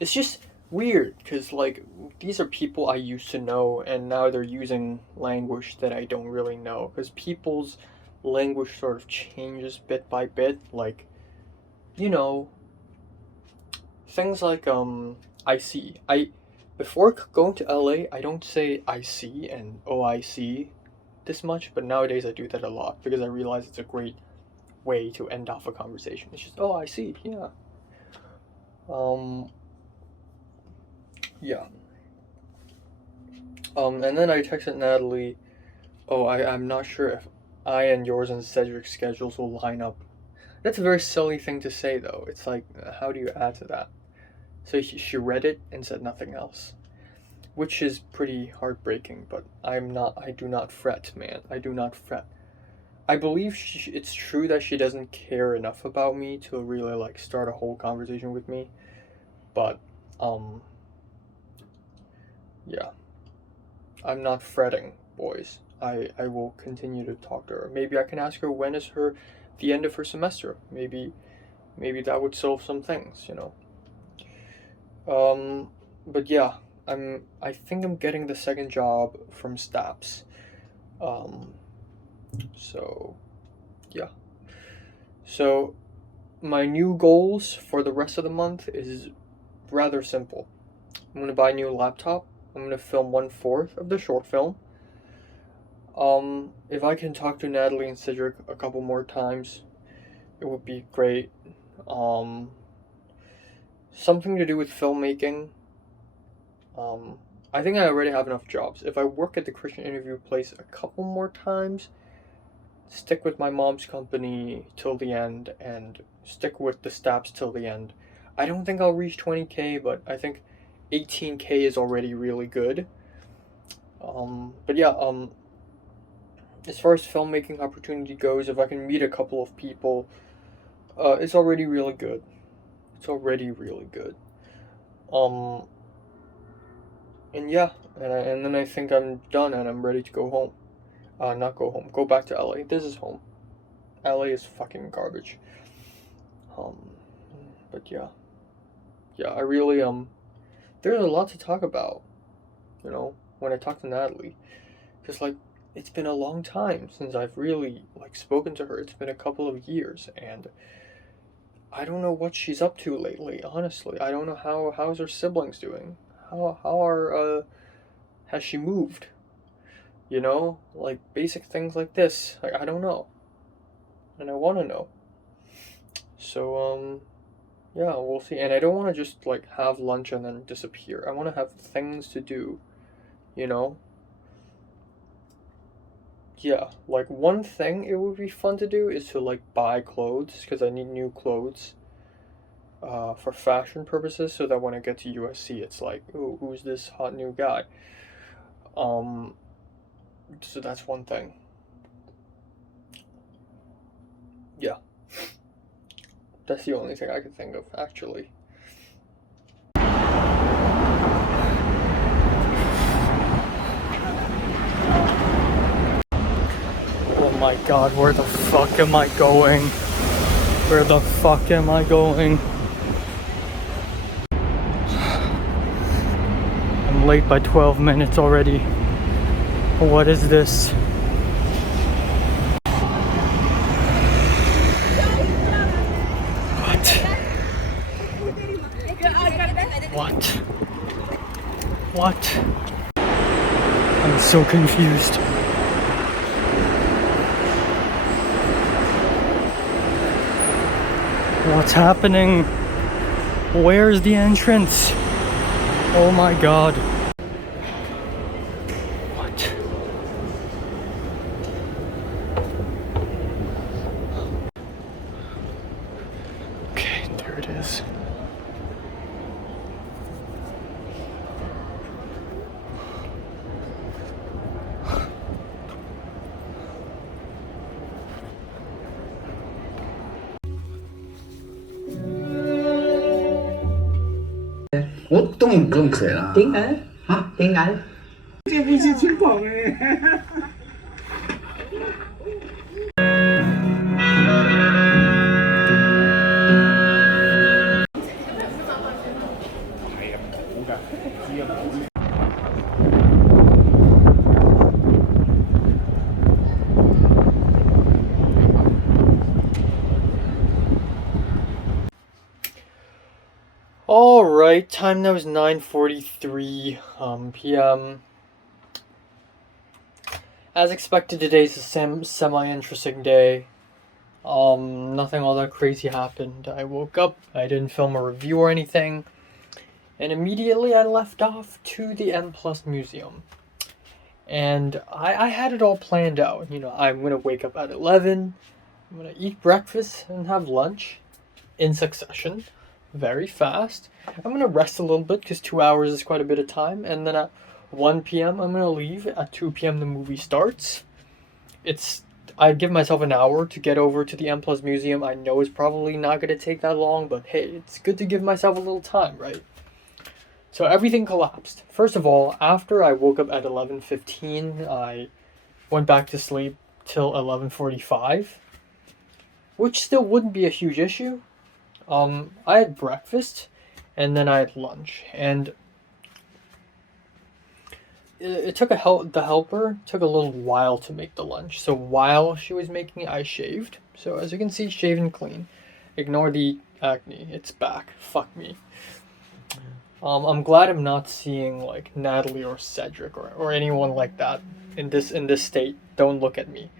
It's just weird because like these are people I used to know, and now they're using language that I don't really know, because people's language sort of changes bit by bit. Like, you know, things like I see. I before going to LA, I don't say I see and oh I see this much, but nowadays I do that a lot because I realize it's a great way to end off a conversation. It's just, oh I see, yeah. Um yeah. And then I texted Natalie, oh I'm not sure if I and yours and Cedric's schedules will line up. That's a very silly thing to say though. It's like, how do you add to that? So she read it and said nothing else, which is pretty heartbreaking. But I do not fret, man. I do not fret. I believe it's true that she doesn't care enough about me to really like start a whole conversation with me. But yeah, I'm not fretting, boys. I will continue to talk to her. Maybe I can ask her when is the end of her semester. Maybe that would solve some things, you know. But yeah, I think I'm getting the second job from Staps. So yeah. So my new goals for the rest of the month is rather simple. I'm gonna buy a new laptop. I'm gonna film 1/4 of the short film. If I can talk to Natalie and Cedric a couple more times, it would be great. Um, Something to do with filmmaking. I think I already have enough jobs. If I work at the Christian Interview place a couple more times, stick with my mom's company till the end, and stick with the Staps till the end, I don't think I'll reach 20K, but I think 18K is already really good. But yeah, as far as filmmaking opportunity goes, if I can meet a couple of people, it's already really good. It's already really good. Um, and yeah, and then I think I'm done and I'm ready to go home. Not go home. Go back to LA. This is home. LA is fucking garbage. Um, but yeah, I really there's a lot to talk about. You know, when I talk to Natalie, because like it's been a long time since I've really like spoken to her. It's been a couple of years, and I don't know what she's up to lately. Honestly, I don't know how's her siblings doing. How are has she moved? You know, like basic things like this. Like I don't know, and I want to know. So yeah, we'll see. And I don't want to just like have lunch and then disappear. I want to have things to do. You know. Yeah, like one thing it would be fun to do is to like buy clothes because I need new clothes. For fashion purposes, so that when I get to USC, it's like, ooh, who's this hot new guy? Um, so that's one thing. Yeah, that's the only thing I can think of, actually. Oh my god, where the fuck am I going? Where the fuck am I going? I'm late by 12 minutes already. What is this? What? What? I'm so confused. What's happening? Where's the entrance? Oh my god. What? Okay, there it is. Ủa, tôi mừng cười là Tiếng Ấn. hả? Tiếng Ấn. 这不是吹捧哎。係啊，冇㗎，知啊冇。All right, time now is 9:43 p.m. As expected, today's a semi-interesting day. Nothing all that crazy happened. I woke up, I didn't film a review or anything, and immediately I left off to the M Plus Museum. And I had it all planned out. You know, I'm gonna wake up at 11, I'm gonna eat breakfast and have lunch in succession, very fast. I'm gonna rest a little bit because 2 hours is quite a bit of time, and then at 1 p.m. I'm gonna leave. At 2 p.m. the movie starts. I give myself an hour to get over to the M Plus Museum. I know it's probably not gonna take that long, but hey, it's good to give myself a little time, right? So everything collapsed. First of all, after I woke up at 11:15, I went back to sleep till 11:45, which still wouldn't be a huge issue. I had breakfast, and then I had lunch, and it took the helper took a little while to make the lunch. So while she was making it, I shaved. So as you can see, shaven clean. Ignore the acne; it's back. Fuck me. I'm glad I'm not seeing like Natalie or Cedric or anyone like that in this state. Don't look at me.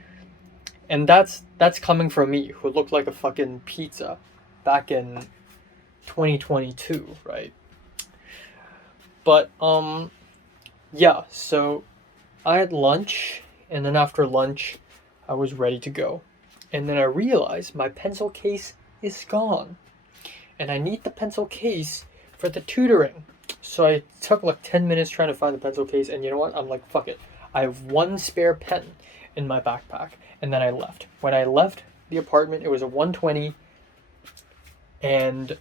And that's coming from me, who looked like a fucking pizza back in 2022, right? But yeah, so I had lunch, and then after lunch I was ready to go. And then I realized my pencil case is gone. And I need the pencil case for the tutoring. So I took like 10 minutes trying to find the pencil case, and you know what? I'm like, fuck it. I have one spare pen in my backpack, and then I left. When I left the apartment, it was a 1:20, and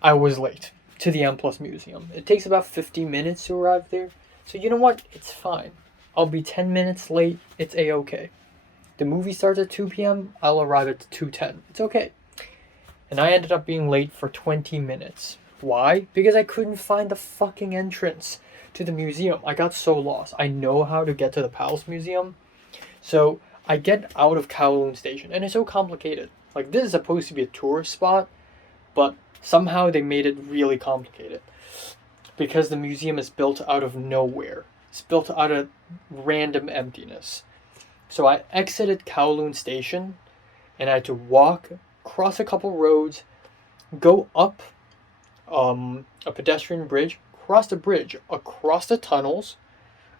I was late to the M Plus Museum. It takes about 50 minutes to arrive there, so you know what? It's fine. I'll be 10 minutes late. It's a-okay. The movie starts at 2 p.m. I'll arrive at 2:10. It's okay. And I ended up being late for 20 minutes. Why? Because I couldn't find the fucking entrance to the museum. I got so lost. I know how to get to the Palace Museum. So I get out of Kowloon Station, and it's so complicated. Like, this is supposed to be a tourist spot, but somehow they made it really complicated. Because the museum is built out of nowhere. It's built out of random emptiness. So I exited Kowloon Station, and I had to walk, cross a couple roads, go up a pedestrian bridge, cross the bridge, across the tunnels,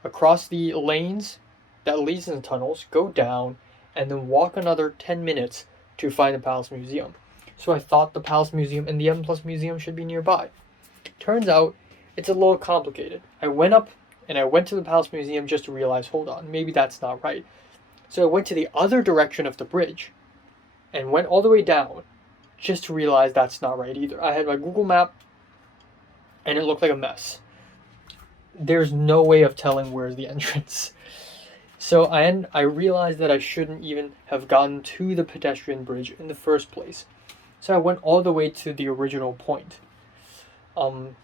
across the lanes that leads in the tunnels, go down, and then walk another 10 minutes to find the Palace Museum. So I thought the Palace Museum and the M Plus Museum should be nearby. Turns out it's a little complicated. I went up and I went to the Palace Museum just to realize, hold on, maybe that's not right. So I went to the other direction of the bridge and went all the way down just to realize that's not right either. I had my Google map and it looked like a mess. There's no way of telling where's the entrance. So I realized that I shouldn't even have gotten to the pedestrian bridge in the first place. So I went all the way to the original point.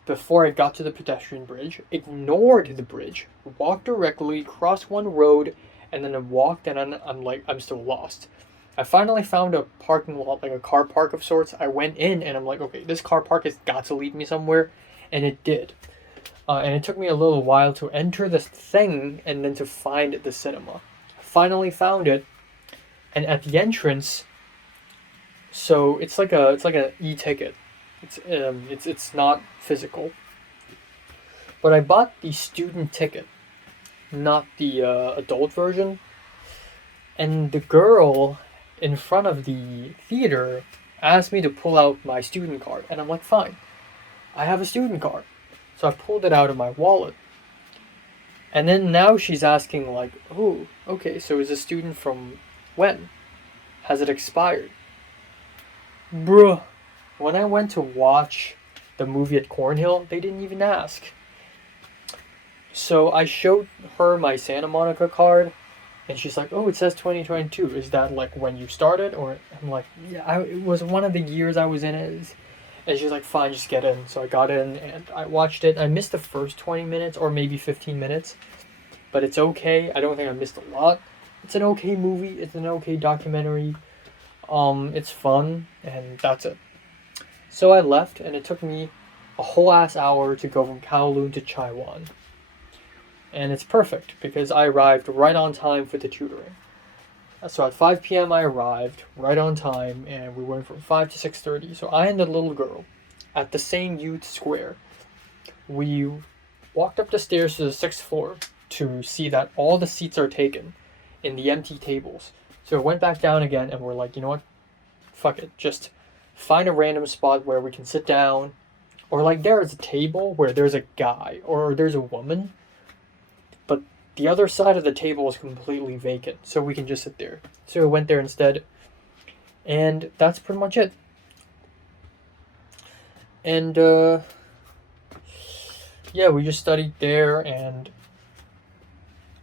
Before I got to the pedestrian bridge, ignored the bridge, walked directly, crossed one road, and then I walked, and I'm still lost. I finally found a parking lot, like a car park of sorts. I went in, and I'm like, okay, this car park has got to lead me somewhere, and it did. And it took me a little while to enter this thing and then to find the cinema. I finally found it, and at the entrance, so it's like an e-ticket. It's not physical. But I bought the student ticket, not the adult version. And the girl in front of the theater asked me to pull out my student card, and I'm like, fine, I have a student card. So I pulled it out of my wallet. And then now she's asking like, oh, okay, so is a student from when? Has it expired? Bruh, when I went to watch the movie at Cornhill, they didn't even ask. So I showed her my Santa Monica card, and she's like, "Oh, it says 2022. Is that like when you started?" Or I'm like, "Yeah, it was one of the years I was in it." And she's like, "Fine, just get in." So I got in and I watched it. I missed the first 20 minutes or maybe 15 minutes, but it's okay. I don't think I missed a lot. It's an okay movie. It's an okay documentary. It's fun, and that's it. So I left, and it took me a whole ass hour to go from Kowloon to Chaiwan. And it's perfect because I arrived right on time for the tutoring. So at 5 p.m. I arrived right on time, and we went from 5 to 6:30. So I and the little girl at the same youth square. We walked up the stairs to the sixth floor to see that all the seats are taken in the empty tables. So we went back down again, and we're like, you know what? Fuck it. Just find a random spot where we can sit down. Or like there is a table where there's a guy or there's a woman, but the other side of the table is completely vacant, so we can just sit there. So we went there instead, and that's pretty much it. And yeah, we just studied there, and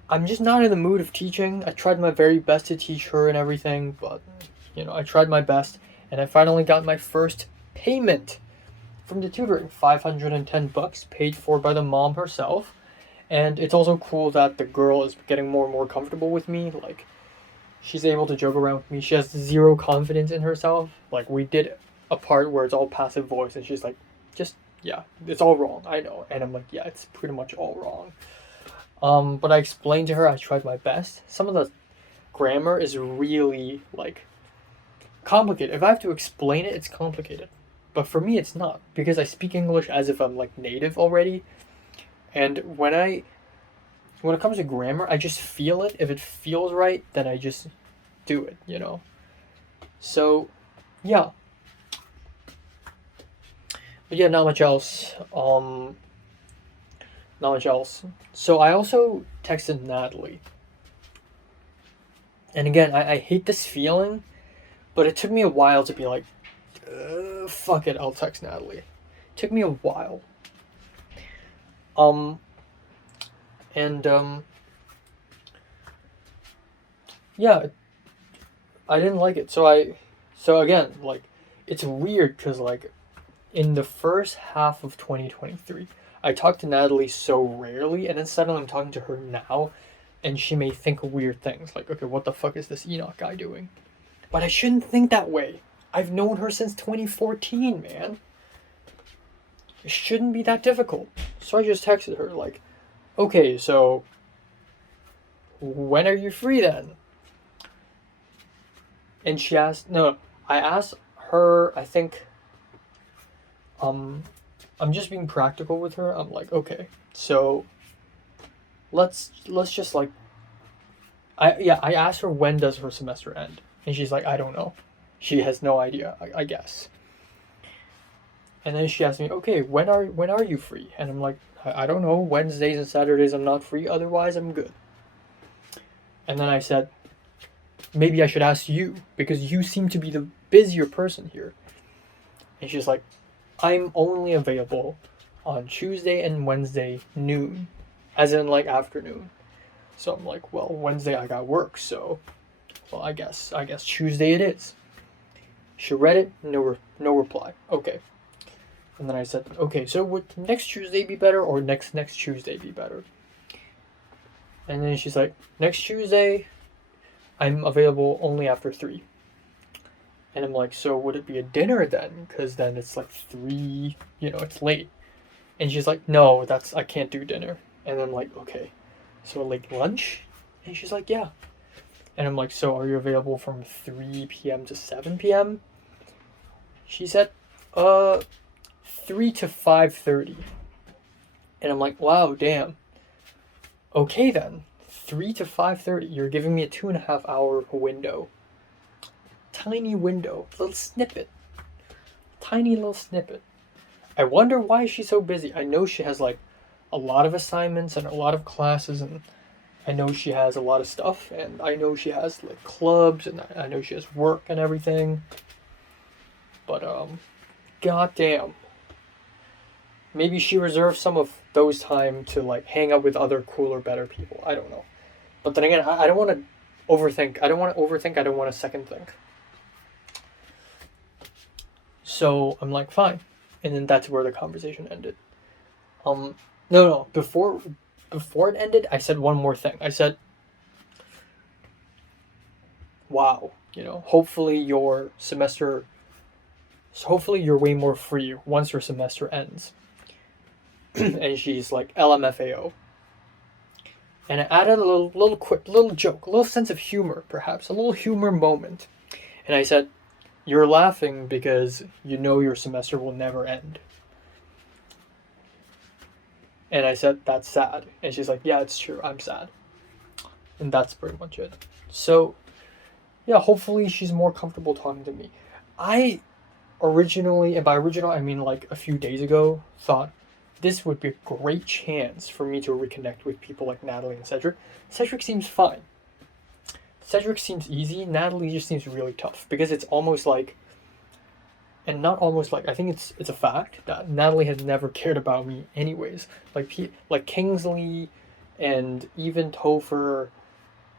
I'm just not in the mood of teaching. I tried my very best to teach her and everything, but I tried my best, and I finally got my first payment from the tutoring, 510 bucks paid for by the mom herself. And it's also cool that the girl is getting more and more comfortable with me. Like, she's able to joke around with me. She has zero confidence in herself. Like, we did a part where it's all passive voice, and she's like, just, yeah, it's all wrong. I know. And I'm like, yeah, it's pretty much all wrong. But I explained to her I tried my best. Some of the grammar is really, like, complicated. If I have to explain it, it's complicated. But for me, it's not. Because I speak English as if I'm, like, native already. And when it comes to grammar, I just feel it. If it feels right, then I just do it. So, yeah. But yeah, not much else. Not much else. So I also texted Natalie. And again, I hate this feeling, but it took me a while to be like, fuck it, I'll text Natalie. It took me a while. Um, and yeah, I didn't like it. So again, like, it's weird because like in the first half of 2023, I talked to Natalie so rarely, and then suddenly I'm talking to her now, and she may think weird things like, okay, what the fuck is this Enoch guy doing? But I shouldn't think that way. I've known her since 2014, man. It shouldn't be that difficult. So I just texted her like, okay, so when are you free then? And she asked, no, I asked her, I think, I'm just being practical with her. I'm like, okay, so let's just like, I asked her when does her semester end, and she's like, I don't know. She has no idea, I guess. And then she asked me, okay, when are you free? And I'm like, I don't know. Wednesdays and Saturdays I'm not free. Otherwise I'm good. And then I said, maybe I should ask you because you seem to be the busier person here. And she's like, I'm only available on Tuesday and Wednesday noon, as in like afternoon. So I'm like, well, Wednesday I got work, so well, I guess Tuesday it is. She read it, no reply. Okay. And then I said, okay, so would next Tuesday be better or next Tuesday be better? And then she's like, next Tuesday, I'm available only after 3. And I'm like, so would it be a dinner then? Because then it's like 3, it's late. And she's like, no, I can't do dinner. And I'm like, okay, so like lunch? And she's like, yeah. And I'm like, so are you available from 3 p.m. to 7 p.m.? She said, 3 to 5:30. And I'm like, wow, damn. Okay then, 3 to 5:30. You're giving me a 2.5 hour window. Tiny window, little snippet. Tiny little snippet. I wonder why she's so busy. I know she has like a lot of assignments and a lot of classes, and I know she has a lot of stuff, and I know she has like clubs, and I know she has work and everything. But goddamn. Maybe she reserves some of those time to like hang out with other cooler, better people. I don't know. But then again, I don't want to overthink. I don't want to overthink. I don't want to second think. So I'm like, fine. And then that's where the conversation ended. No. Before it ended, I said one more thing. I said, wow, hopefully you're way more free once your semester ends. And she's like, LMFAO. And I added a little quip, little joke, a little sense of humor, perhaps, a little humor moment. And I said, you're laughing because you know your semester will never end. And I said, that's sad. And she's like, yeah, it's true, I'm sad. And that's pretty much it. So, yeah, hopefully she's more comfortable talking to me. I originally, and by original I mean like a few days ago, thought this would be a great chance for me to reconnect with people like Natalie and Cedric. Cedric seems fine. Cedric seems easy. Natalie just seems really tough because it's almost like, and not almost like, I think it's a fact that Natalie has never cared about me anyways. Like Kingsley and even Topher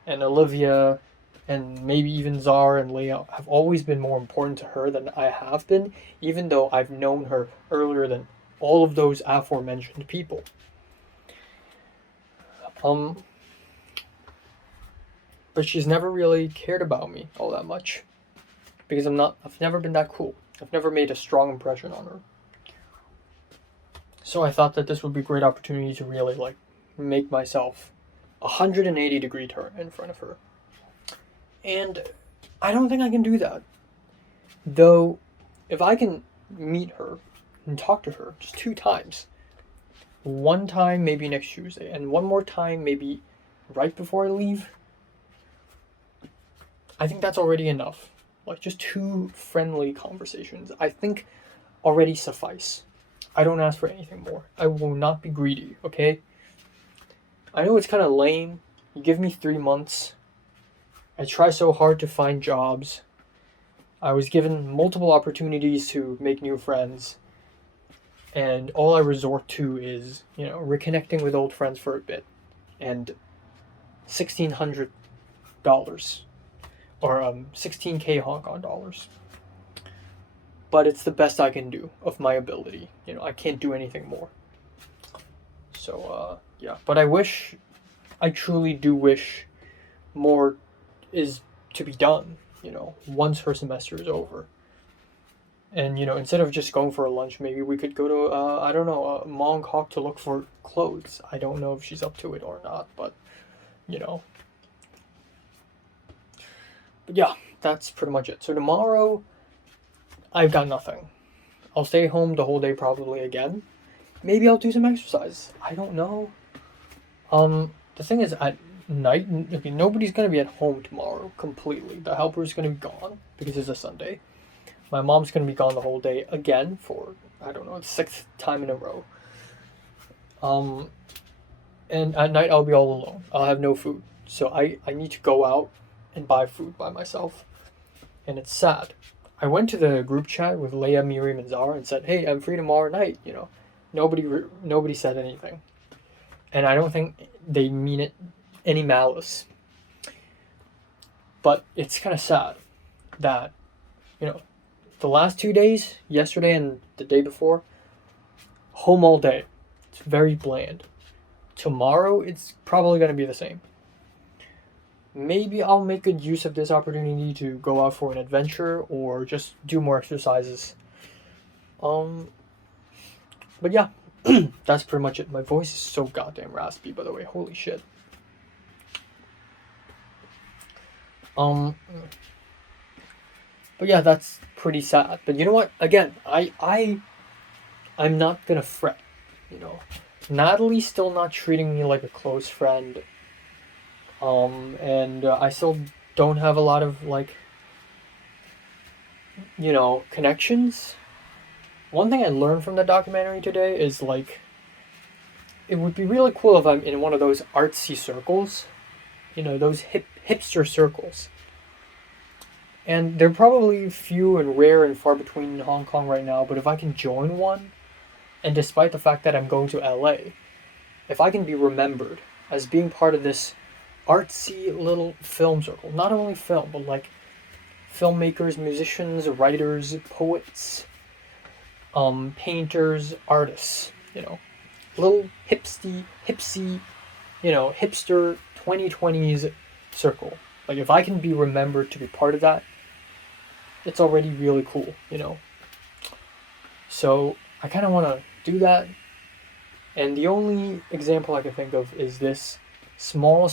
and Olivia and maybe even Zara and Leia have always been more important to her than I have been, even though I've known her earlier than all of those aforementioned people. But she's never really cared about me all that much because I've never been that cool. I've never made a strong impression on her. So I thought that this would be a great opportunity to really like make myself 180-degree turn in front of her. And I don't think I can do that. Though, if I can meet her and talk to her just 2 times, one time maybe next Tuesday, and one more time maybe right before I leave, I think that's already enough. Like just 2 friendly conversations, I think already suffice. I don't ask for anything more. I will not be greedy, okay? I know it's kind of lame. You give me 3 months. I try so hard to find jobs. I was given multiple opportunities to make new friends. And all I resort to is, reconnecting with old friends for a bit. And $1,600. Or 16K Hong Kong dollars. But it's the best I can do of my ability. I can't do anything more. So, yeah. But I truly do wish more is to be done, once her semester is over. And, instead of just going for a lunch, maybe we could go to, I don't know, a Mongkok to look for clothes. I don't know if she's up to it or not, but, But yeah, that's pretty much it. So tomorrow, I've got nothing. I'll stay home the whole day probably again. Maybe I'll do some exercise. I don't know. The thing is, at night, okay, nobody's gonna be at home tomorrow completely. The helper's gonna be gone because it's a Sunday. My mom's gonna be gone the whole day again for, I don't know, the 6th time in a row. And at night I'll be all alone. I'll have no food. So I need to go out and buy food by myself. And it's sad. I went to the group chat with Leia, Miriam, and Zara and said, hey, I'm free tomorrow night, Nobody said anything. And I don't think they mean it any malice. But it's kind of sad that, the last 2 days, yesterday and the day before, home all day. It's very bland. Tomorrow, it's probably going to be the same. Maybe I'll make good use of this opportunity to go out for an adventure or just do more exercises. But yeah, that's pretty much it. My voice is so goddamn raspy, by the way. Holy shit. But yeah, that's pretty sad. But you know what? Again, I'm not gonna fret. Natalie's still not treating me like a close friend. And I still don't have a lot of connections. One thing I learned from the documentary today is it would be really cool if I'm in one of those artsy circles, those hipster circles. And they're probably few and rare and far between in Hong Kong right now, but if I can join one, and despite the fact that I'm going to LA, if I can be remembered as being part of this artsy little film circle, not only film, but like filmmakers, musicians, writers, poets, painters, artists, little hipsy, hipster 2020s circle. Like if I can be remembered to be part of that, it's already really cool. So I kind of want to do that. And the only example I can think of is this small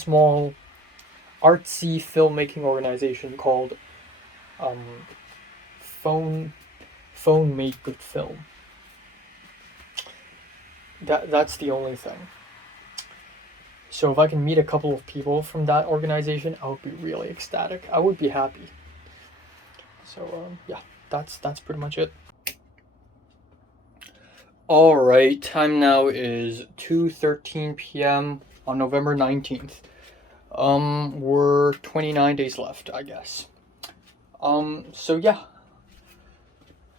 artsy filmmaking organization called um, Phone Phone Make Good Film. That's the only thing. So if I can meet a couple of people from that organization, I would be really ecstatic. I would be happy. So yeah, that's pretty much it. All right, time now is 2:13 p.m. on November 19th. We're 29 days left, I guess. So yeah.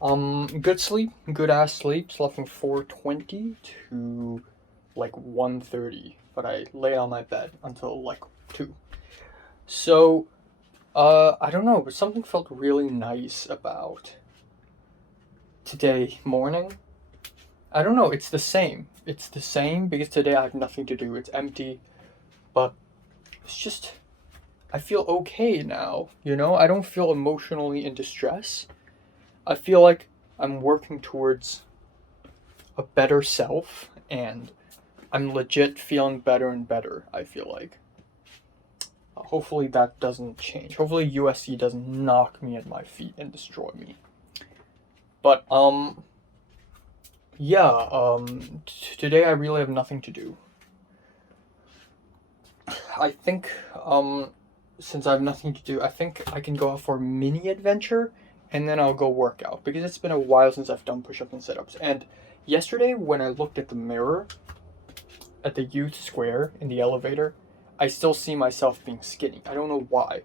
Good sleep, good ass sleep. Slept from 4:20 to like 1:30, but I lay on my bed until like 2. So, I don't know, but something felt really nice about today morning. I don't know, it's the same. It's the same because today I have nothing to do. It's empty, but it's just I feel okay now. I don't feel emotionally in distress. I feel like I'm working towards a better self, and I'm legit feeling better and better, I feel like. Hopefully that doesn't change. Hopefully USC doesn't knock me at my feet and destroy me. But, yeah, today I really have nothing to do. I think, since I have nothing to do, I think I can go out for a mini adventure and then I'll go work out because it's been a while since I've done push-ups and sit-ups. And yesterday when I looked at the mirror at the youth square in the elevator, I still see myself being skinny. I don't know why.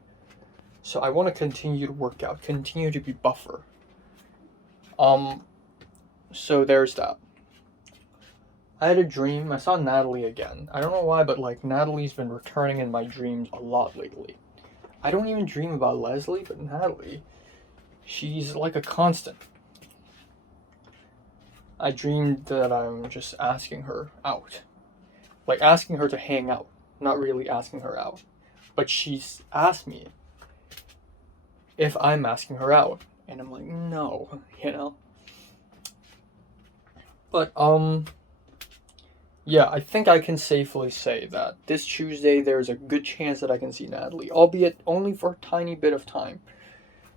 So I want to continue to work out, continue to be buffer. So there's that. I had a dream. I saw Natalie again. I don't know why, but like Natalie's been returning in my dreams a lot lately. I don't even dream about Leslie, but Natalie, she's like a constant. I dreamed that I'm just asking her out. Like asking her to hang out, not really asking her out. But she's asked me if I'm asking her out. And I'm like, no. But, yeah, I think I can safely say that this Tuesday there's a good chance that I can see Natalie, albeit only for a tiny bit of time.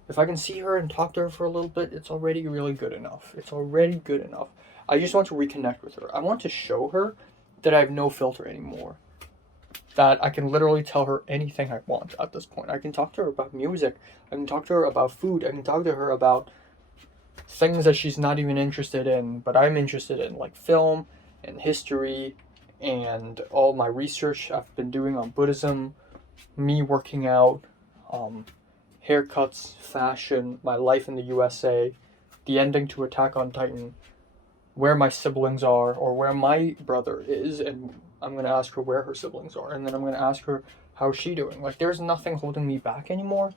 If I can see her and talk to her for a little bit, it's already really good enough. It's already good enough. I just want to reconnect with her. I want to show her that I have no filter anymore. That I can literally tell her anything I want at this point. I can talk to her about music. I can talk to her about food. I can talk to her about things that she's not even interested in, but I'm interested in, like film and history and all my research I've been doing on Buddhism, me working out, haircuts, fashion, my life in the USA, the ending to Attack on Titan, where my siblings are, or where my brother is, and I'm going to ask her where her siblings are, and then I'm going to ask her how's she doing. Like, there's nothing holding me back anymore,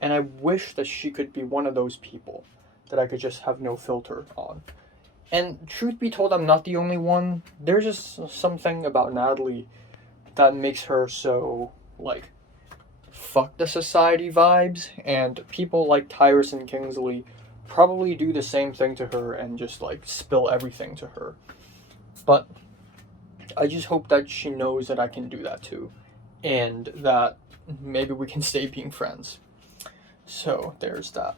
and I wish that she could be one of those people that I could just have no filter on. And truth be told, I'm not the only one. There's just something about Natalie that makes her so, like, fuck the society vibes, and people like Tyrus and Kingsley probably do the same thing to her and just, like, spill everything to her. But I just hope that she knows that I can do that too, and that maybe we can stay being friends. So, there's that.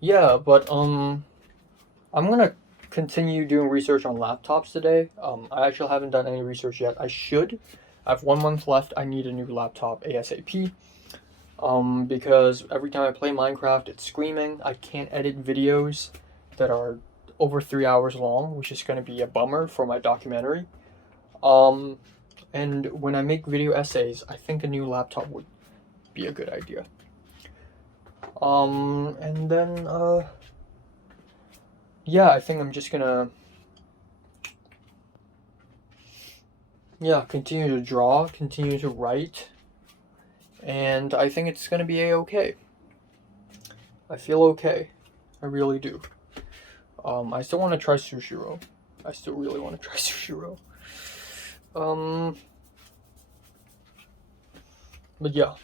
Yeah, but, I'm gonna continue doing research on laptops today. I actually haven't done any research yet. I should. I have 1 month left. I need a new laptop ASAP. Because every time I play Minecraft, it's screaming. I can't edit videos that are over 3 hours long, which is gonna be a bummer for my documentary. And when I make video essays, I think a new laptop would be a good idea. And then, yeah, I think I'm just gonna yeah, continue to draw, continue to write, and I think it's gonna be a-okay. I feel okay. I really do. I still want to try sushi. I still really want to try sushi. Um, but yeah.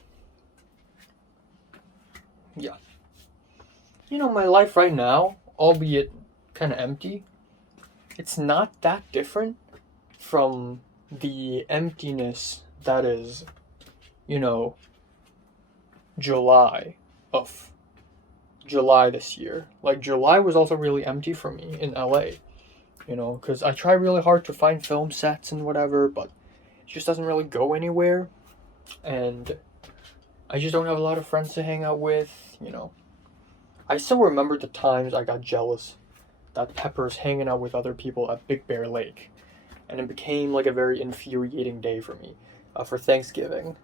Yeah. You know, my life right now, albeit kind of empty, it's not that different from the emptiness that is, you know, July of July this year. Like, July was also really empty for me in LA, because I try really hard to find film sets and whatever, but it just doesn't really go anywhere. And I just don't have a lot of friends to hang out with. I still remember the times I got jealous that Pepper's hanging out with other people at Big Bear Lake. And it became like a very infuriating day for me for Thanksgiving.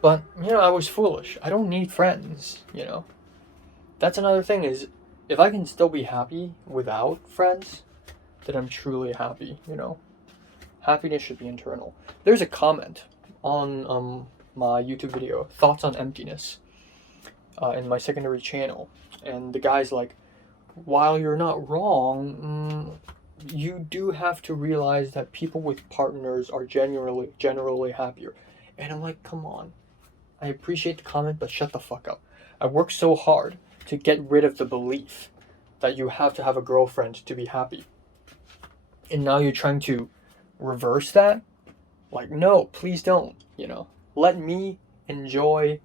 But, I was foolish. I don't need friends. That's another thing is if I can still be happy without friends, then I'm truly happy. Happiness should be internal. There's a comment on my YouTube video, Thoughts on Emptiness, in my secondary channel. And the guy's like, while you're not wrong, you do have to realize that people with partners are generally happier. And I'm like, come on. I appreciate the comment, but shut the fuck up. I worked so hard to get rid of the belief that you have to have a girlfriend to be happy. And now you're trying to reverse that? Like, no, please don't. Let me enjoy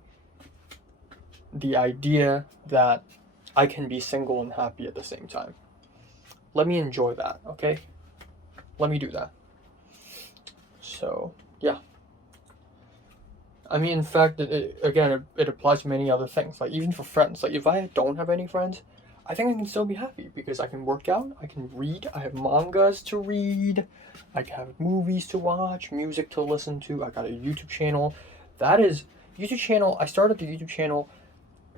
the idea that I can be single and happy at the same time. Let me enjoy that, okay? Let me do that. So, yeah. I mean, in fact, it applies to many other things. Like, even for friends. Like, if I don't have any friends, I think I can still be happy because I can work out, I can read, I have mangas to read, I have movies to watch, music to listen to, I got a YouTube channel. I started the YouTube channel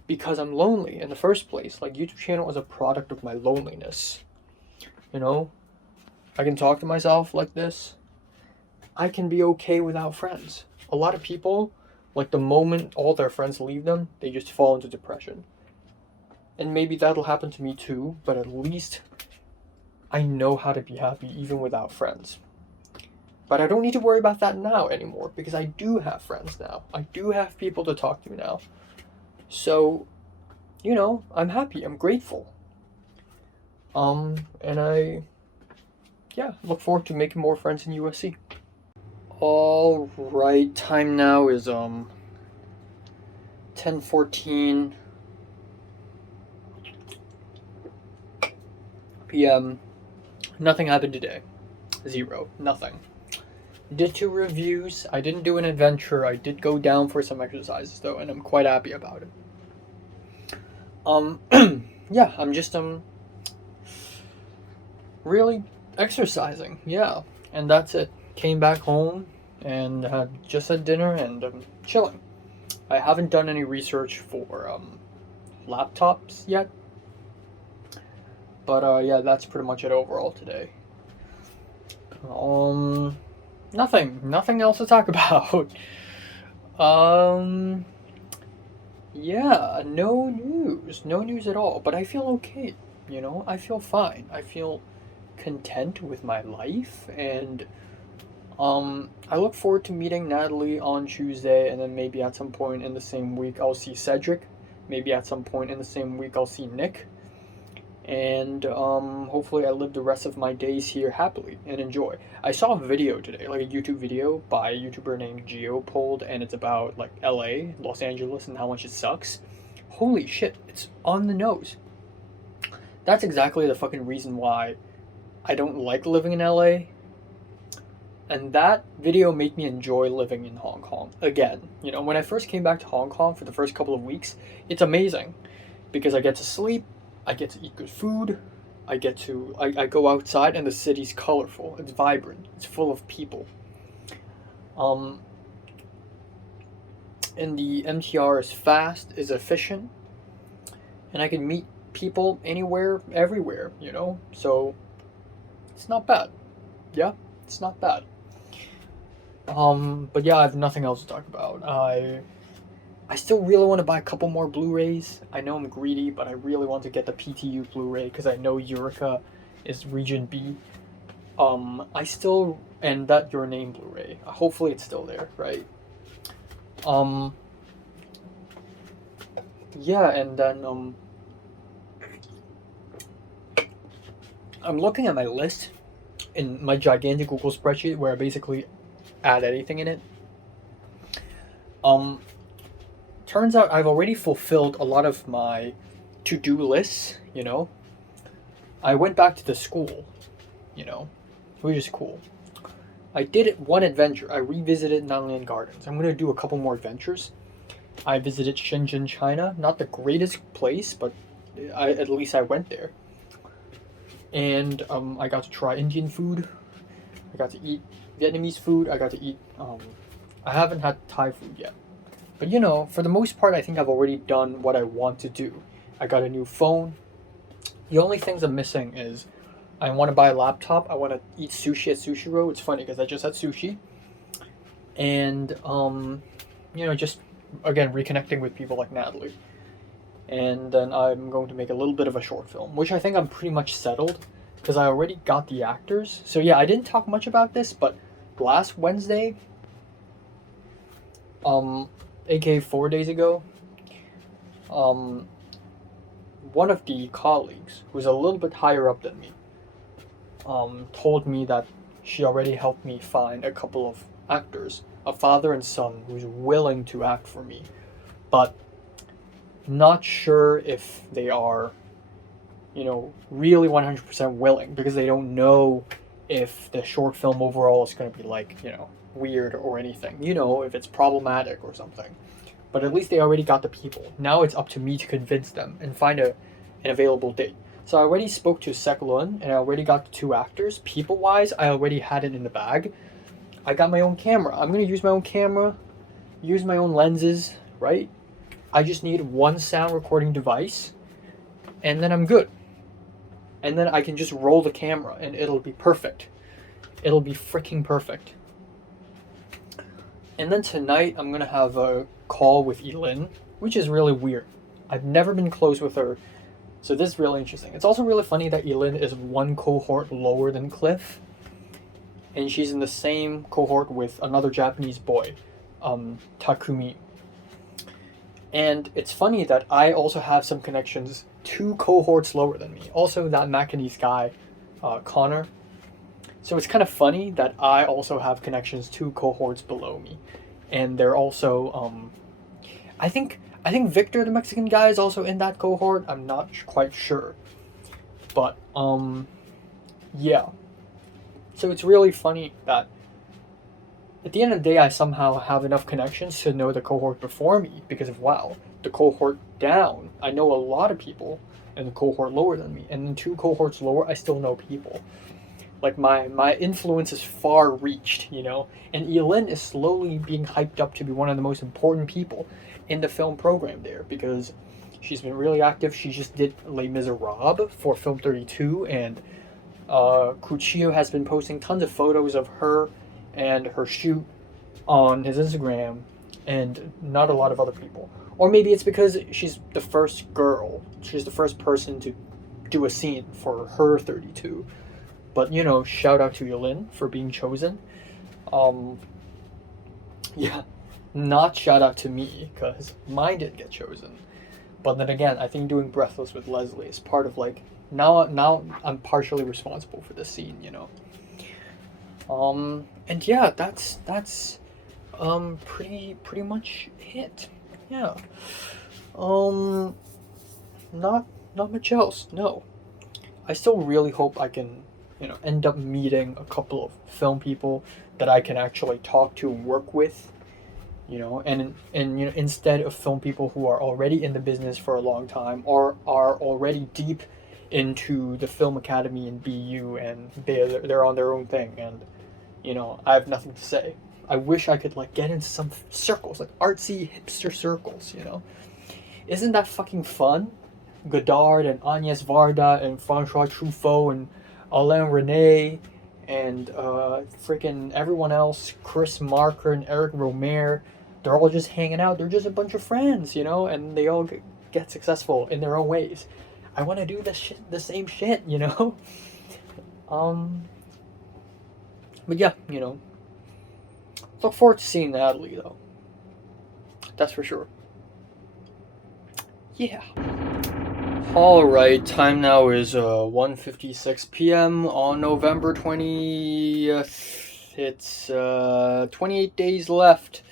because I'm lonely in the first place. Like, YouTube channel is a product of my loneliness. I can talk to myself like this. I can be okay without friends. A lot of people, like, the moment all their friends leave them, they just fall into depression. And maybe that'll happen to me too, but at least I know how to be happy even without friends. But I don't need to worry about that now anymore because I do have friends now. I do have people to talk to now. So, I'm happy. I'm grateful. And I look forward to making more friends in USC. All right, time now is 10:14 p.m. Nothing happened today. Zero. Nothing. Did 2 reviews. I didn't do an adventure. I did go down for some exercises though, and I'm quite happy about it. Yeah, I'm just really exercising. Yeah, and that's it. Came back home and just had dinner and chilling. I haven't done any research for laptops yet, but yeah, that's pretty much it overall today. Nothing else to talk about. Yeah, no news at all. But I feel okay. I feel fine. I feel content with my life, and I look forward to meeting Natalie on Tuesday, and then maybe at some point in the same week I'll see Cedric. Maybe at some point in the same week I'll see Nick. And hopefully I live the rest of my days here happily and enjoy. I saw a video today, like a YouTube video by a YouTuber named Geopold, and it's about like LA, Los Angeles, and how much it sucks. Holy shit, it's on the nose. That's exactly the fucking reason why I don't like living in LA. And that video made me enjoy living in Hong Kong again. When I first came back to Hong Kong for the first couple of weeks, it's amazing because I get to sleep, I get to eat good food, I go outside and the city's colorful, it's vibrant, it's full of people. And the MTR is fast, is efficient, and I can meet people anywhere, everywhere, so it's not bad. yeah, it's not bad. But yeah, I have nothing else to talk about. I still really want to buy a couple more Blu-rays. I know I'm greedy, but I really want to get the PTU Blu-ray because I know Eureka is region B. I still and that Your Name Blu-ray. Hopefully, it's still there, right? Um, yeah, and then I'm looking at my list in my gigantic Google spreadsheet where I basically add anything in it. Um, Turns out I've already fulfilled a lot of my to-do lists. I went back to the school. Which is cool. I did one adventure. I revisited Nanlian Gardens. I'm gonna do a couple more adventures. I visited Shenzhen, China. Not the greatest place, but at least I went there. And I got to try Indian food. I got to eat Vietnamese food. I got to eat. I haven't had Thai food yet. But for the most part, I think I've already done what I want to do. I got a new phone. The only things I'm missing is I want to buy a laptop. I want to eat sushi at Sushi Row. It's funny because I just had sushi. And, just, again, reconnecting with people like Natalie. And then I'm going to make a little bit of a short film, which I think I'm pretty much settled because I already got the actors. So yeah, I didn't talk much about this, but last Wednesday, aka 4 days ago, one of the colleagues, who's a little bit higher up than me, told me that she already helped me find a couple of actors, a father and son who's willing to act for me, but not sure if they are, really 100% willing because they don't know if the short film overall is going to be like, weird or anything, if it's problematic or something. But at least they already got the people. Now it's up to me to convince them and find an available date. So I already spoke to Sek Lun and I already got the 2 actors. People-wise, I already had it in the bag. I got my own camera. I'm going to use my own camera, use my own lenses, right? I just need one sound recording device and then I'm good. And then I can just roll the camera and it'll be perfect. It'll be freaking perfect. And then tonight I'm going to have a call with Elin, which is really weird. I've never been close with her, so this is really interesting. It's also really funny that Elin is one cohort lower than Cliff, and she's in the same cohort with another Japanese boy, Takumi. And it's funny that I also have some connections 2 cohorts lower than me. Also that Macanese guy, Connor. So it's kind of funny that I also have connections 2 cohorts below me. And they're also, I think Victor, the Mexican guy, is also in that cohort. I'm not quite sure. But, yeah. So it's really funny that at the end of the day, I somehow have enough connections to know the cohort before me because of, wow, the cohort down. I know a lot of people in the cohort lower than me. And then 2 cohorts lower, I still know people. Like, my influence is far reached, And Elin is slowly being hyped up to be one of the most important people in the film program there because she's been really active. She just did Les Miserables for Film 32, and Cuchillo has been posting tons of photos of her and her shoot on his Instagram, and not a lot of other people. Or maybe it's because she's the first girl. She's the first person to do a scene for her 32. But, shout out to Yulin for being chosen. Yeah, not shout out to me, because mine didn't get chosen. But then again, I think doing Breathless with Leslie is part of, like, now I'm partially responsible for this scene, And yeah, that's pretty much it. Yeah. Not much else, no. I still really hope I can end up meeting a couple of film people that I can actually talk to and work with, and instead of film people who are already in the business for a long time or are already deep into the film academy and BU and they're on their own thing and I have nothing to say. I wish I could get into some circles, like artsy hipster circles, Isn't that fucking fun? Godard and Agnes Varda and Francois Truffaut and Alain René and freaking everyone else, Chris Marker and Eric Romer, they're all just hanging out. They're just a bunch of friends, and they all get successful in their own ways. I want to do the same shit. Um, but yeah, look forward to seeing Natalie though. That's for sure. Yeah. Alright, time now is 1:56 p.m. on November 20th. It's 28 days left.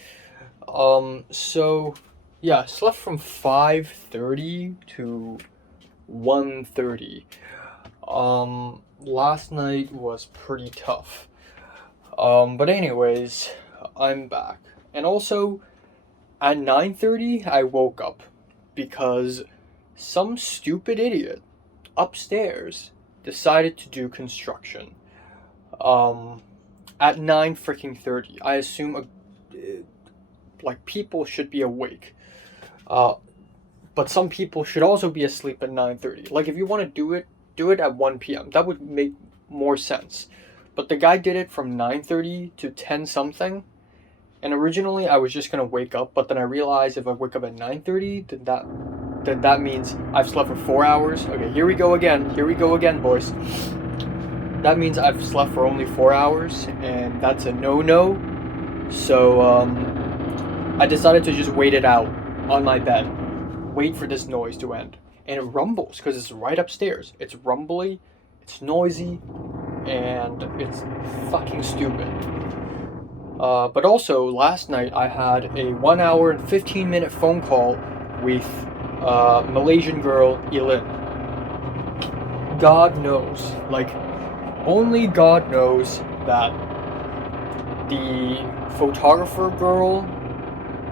So yeah, I slept from 5:30 to 1:30. Last night was pretty tough. But anyways, I'm back. And also at 9:30 I woke up because some stupid idiot upstairs decided to do construction. At 9 freaking 30. I assume like people should be awake. But some people should also be asleep at 9:30. Like if you want to do it at 1 p.m. That would make more sense. But the guy did it from 9:30 to 10 something. And originally I was just gonna wake up, but then I realized if I wake up at 9:30, then that means I've slept for 4 hours. Okay, here we go again. Here we go again, boys. That means I've slept for only 4 hours, and that's a no-no. So I decided to just wait it out on my bed. Wait for this noise to end. And it rumbles because it's right upstairs. It's rumbly, it's noisy, and it's fucking stupid. But also, last night I had a 1 hour and 15-minute phone call with Malaysian girl Elin. God knows, only God knows that the photographer girl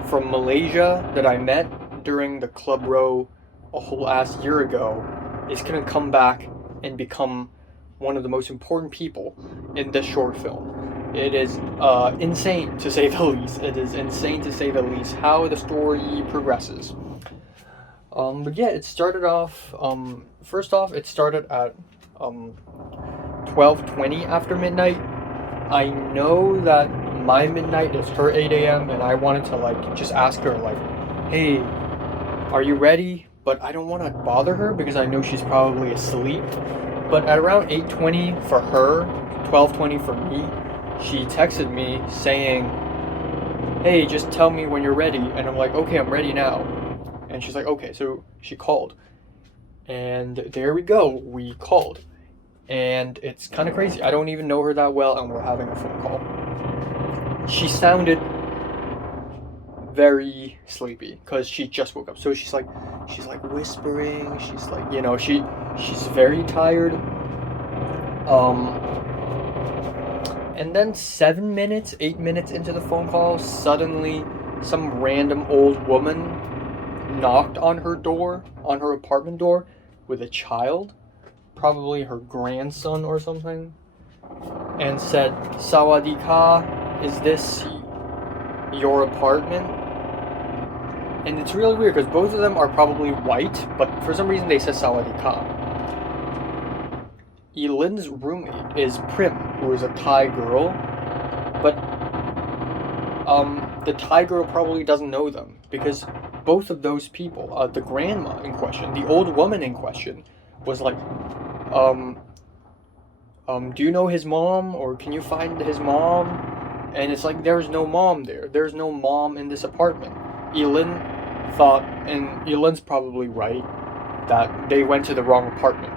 from Malaysia that I met during the Club Row a whole ass year ago is gonna come back and become one of the most important people in this short film. It is insane to say the least. It is insane to say the least how the story progresses. But yeah, it started off. First off, it started at 12:20 after midnight. I know that my midnight is her 8 a.m. and I wanted to just ask her hey, are you ready? But I don't want to bother her because I know she's probably asleep. But at around 8:20 for her, 12:20 for me, she texted me saying, hey, just tell me when you're ready. And I'm like, okay, I'm ready now. And she's like, okay. So she called. And there we go. We called. And it's kind of crazy. I don't even know her that well, and we're having a phone call. She sounded very sleepy because she just woke up. So she's like whispering. She's she's very tired. And then 8 minutes into the phone call, suddenly some random old woman knocked on her apartment door with a child, probably her grandson or something, and said, Sawadee ka, is this your apartment? And it's really weird because both of them are probably white, but for some reason they said Sawadee ka. Elin's roommate is Prim, who is a Thai girl, but the Thai girl probably doesn't know them because both of those people, the grandma in question, the old woman in question, was like, do you know his mom, or can you find his mom? And it's like, there's no mom there. There's no mom in this apartment. Elin thought, and Elin's probably right, that they went to the wrong apartment.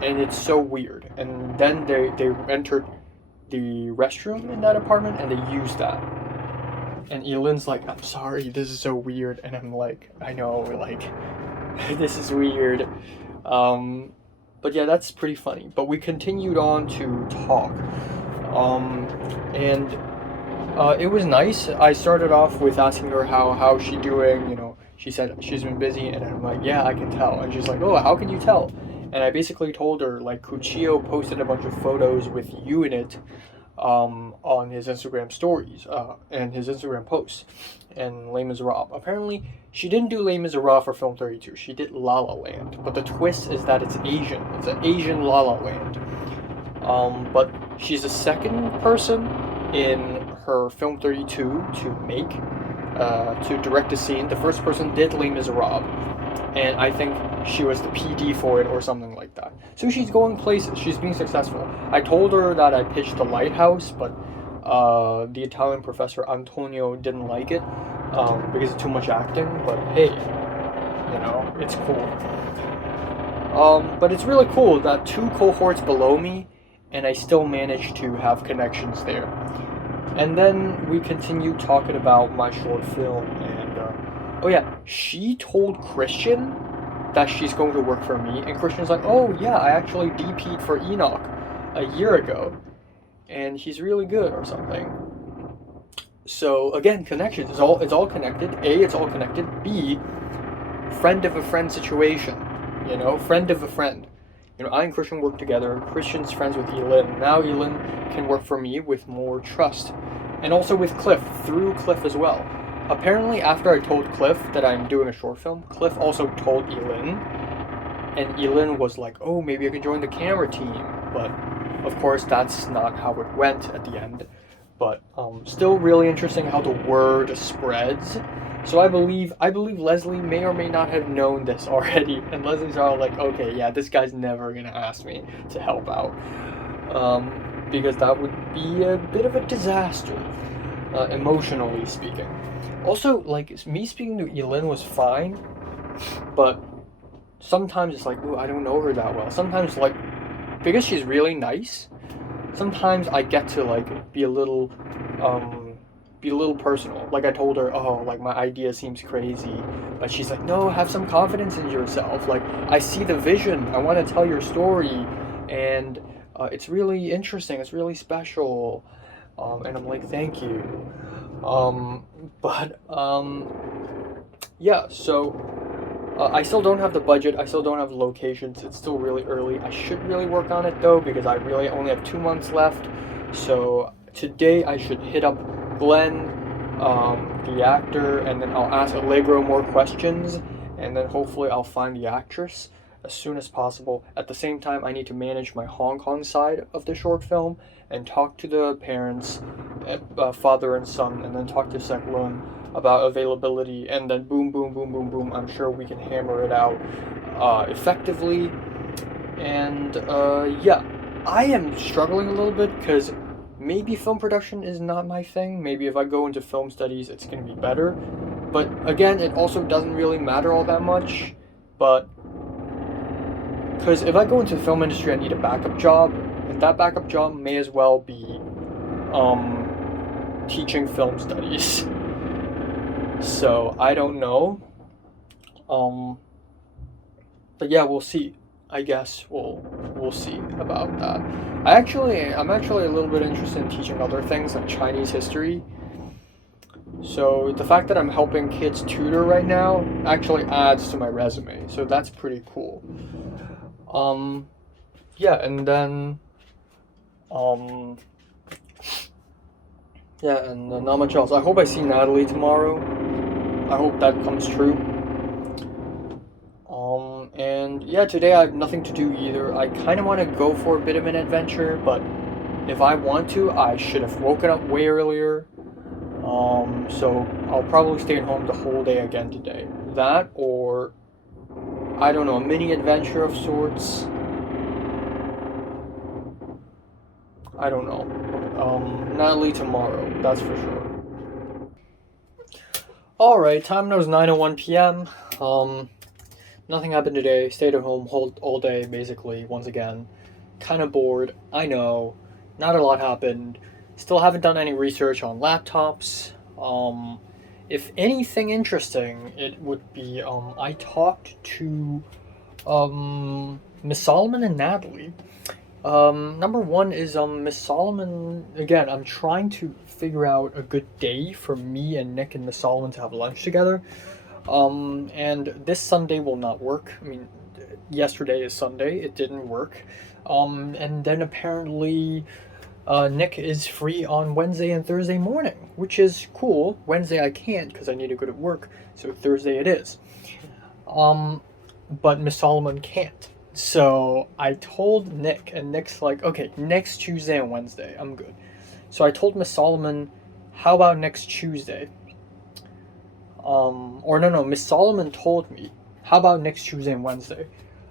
And it's so weird. And then they entered the restroom in that apartment and they used that. And Elin's like, I'm sorry, this is so weird. And I'm like, I know, this is weird. But yeah, that's pretty funny. But we continued on to talk. And it was nice. I started off with asking her how's she doing. She said she's been busy. And I'm like, yeah, I can tell. And she's like, oh, how can you tell? And I basically told her, Kuchio posted a bunch of photos with you in it on his Instagram stories and his Instagram posts. And Les Miserables. Apparently, she didn't do Les Miserables for Film 32. She did La La Land. But the twist is that it's Asian. It's an Asian La La Land. But She's the second person in her film 32 to direct a scene. The first person did Les Miserables, and I think she was the PD for it or something like that. So she's going places. She's being successful. I told her that I pitched The Lighthouse, but the Italian professor Antonio didn't like it because it's too much acting. But hey, it's cool. But it's really cool that 2 cohorts below me, and I still managed to have connections there. And then we continued talking about my short film, and oh yeah, she told Christian that she's going to work for me, and Christian's like, oh yeah, I actually DP'd for Enoch a year ago, and he's really good or something. So again, connections. It's all connected. A, it's all connected. B, friend of a friend situation. Friend of a friend. I and Christian work together. Christian's friends with Elin. Now Elin can work for me with more trust. And also with Cliff, through Cliff as well. Apparently, after I told Cliff that I'm doing a short film, Cliff also told Elin. And Elin was like, oh, maybe I can join the camera team. But, of course, that's not how it went at the end. But still really interesting how the word spreads. So I believe Leslie may or may not have known this already, and Leslie's all like, okay, yeah, this guy's never gonna ask me to help out, because that would be a bit of a disaster, emotionally speaking. Also, like, me speaking to Elin was fine, but sometimes it's like, ooh, I don't know her that well. Sometimes, like, because she's really nice, sometimes I get to, like, be a little personal. Like I told her, oh, like my idea seems crazy, but she's like, no, have some confidence in yourself. Like I see the vision. I want to tell your story, and it's really interesting. It's really special, and I'm like, thank you. Yeah. So I still don't have the budget. I still don't have locations. It's still really early. I should really work on it though because I really only have 2 months left. So today I should hit up Glenn, the actor, and then I'll ask Allegro more questions, and then hopefully I'll find the actress as soon as possible. At the same time, I need to manage my Hong Kong side of the short film and talk to the parents, father and son, and then talk to Sek Lun about availability, and then boom, boom, boom, boom, boom. I'm sure we can hammer it out effectively. And yeah, I am struggling a little bit because maybe film production is not my thing. Maybe if I go into film studies, it's going to be better. But again, it also doesn't really matter all that much. But because if I go into the film industry, I need a backup job. And that backup job may as well be teaching film studies. So I don't know. But yeah, we'll see. I guess we'll see about that. I'm actually a little bit interested in teaching other things like Chinese history. So the fact that I'm helping kids tutor right now actually adds to my resume. So that's pretty cool. Yeah, and then yeah, and not much else. I hope I see Natalie tomorrow. I hope that comes true. And yeah, today I have nothing to do either. I kind of want to go for a bit of an adventure, but if I want to, I should have woken up way earlier. So I'll probably stay at home the whole day again today. That, or I don't know, a mini adventure of sorts. I don't know. Natalie tomorrow, that's for sure. Alright, time now is 9:01 p.m. Nothing happened today. Stayed at home all day, basically, once again. Kind of bored, I know. Not a lot happened. Still haven't done any research on laptops. If anything interesting, it would be, I talked to, Miss Solomon and Natalie. Number one is, Miss Solomon, again, I'm trying to figure out a good day for me and Nick and Miss Solomon to have lunch together. And this Sunday will not work. I mean, yesterday is Sunday. It didn't work. And then apparently, Nick is free on Wednesday and Thursday morning, which is cool. Wednesday I can't because I need to go to work, so Thursday it is. But Miss Solomon can't. So I told Nick, and Nick's like, okay, next Tuesday and Wednesday, I'm good. So I told Miss Solomon, how about next Tuesday? Or no, Miss Solomon told me, how about next Tuesday and Wednesday?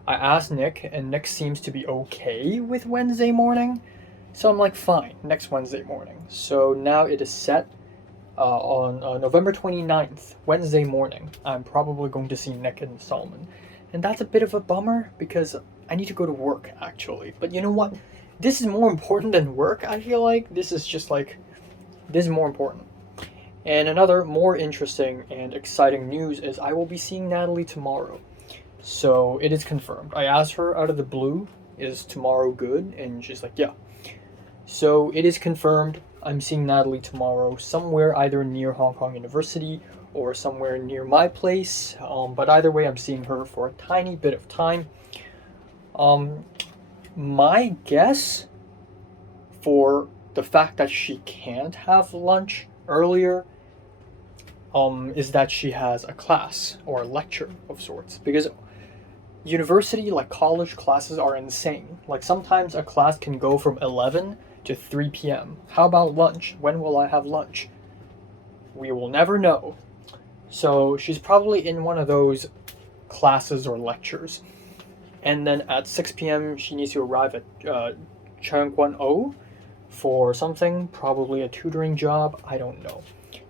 I asked Nick, and Nick seems to be okay with Wednesday morning. So I'm like, fine, next Wednesday morning. So now it is set on November 29th, Wednesday morning. I'm probably going to see Nick and Solomon. And that's a bit of a bummer because I need to go to work actually. But you know what? This is more important than work, I feel like. This is more important. And another more interesting and exciting news is I will be seeing Natalie tomorrow. So it is confirmed. I asked her out of the blue, is tomorrow good? And she's like, yeah. So it is confirmed. I'm seeing Natalie tomorrow somewhere either near Hong Kong University or somewhere near my place. But either way, I'm seeing her for a tiny bit of time. My guess for the fact that she can't have lunch earlier is that she has a class or a lecture of sorts. Because university, like college classes, are insane. Like sometimes a class can go from 11 to 3 p.m. How about lunch? When will I have lunch? We will never know. So she's probably in one of those classes or lectures. And then at 6 p.m. she needs to arrive at Changguan O for something, probably a tutoring job, I don't know.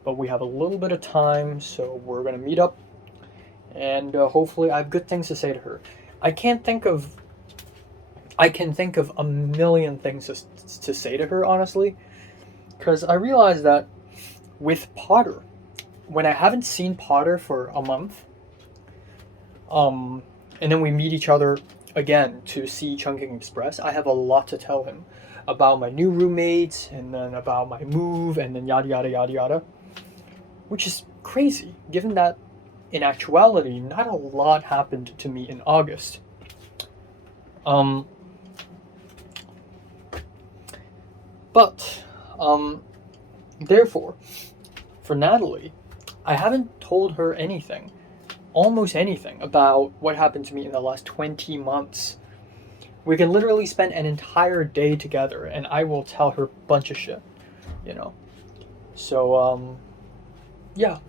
But we have a little bit of time, so we're gonna meet up, and hopefully I have good things to say to her. I can think of a million things to say to her, honestly, because I realized that with Potter, when I haven't seen Potter for a month, and then we meet each other again to see Chungking Express, I have a lot to tell him about my new roommates, and then about my move, and then yada yada yada yada, which is crazy, given that in actuality, not a lot happened to me in August. But, therefore, for Natalie, I haven't told her anything, almost anything, about what happened to me in the last 20 months. We can literally spend an entire day together, and I will tell her a bunch of shit, you know. So, yeah,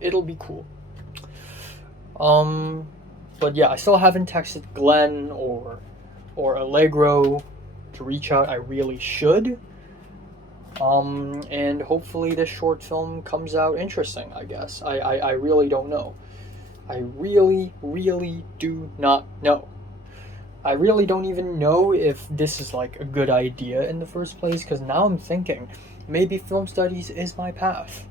it'll be cool. But yeah, I still haven't texted Glenn or Allegro to reach out. I really should. And hopefully this short film comes out interesting, I guess. I really don't know. I really, really do not know. I really don't even know if this is like a good idea in the first place, because now I'm thinking maybe film studies is my path.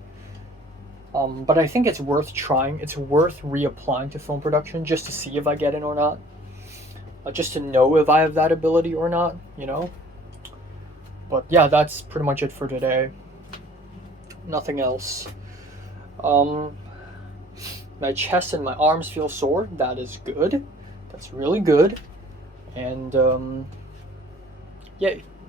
But I think it's worth trying. It's worth reapplying to film production just to see if I get in or not. Just to know if I have that ability or not, But yeah, that's pretty much it for today. Nothing else. My chest and my arms feel sore. That is good. That's really good. And, yay.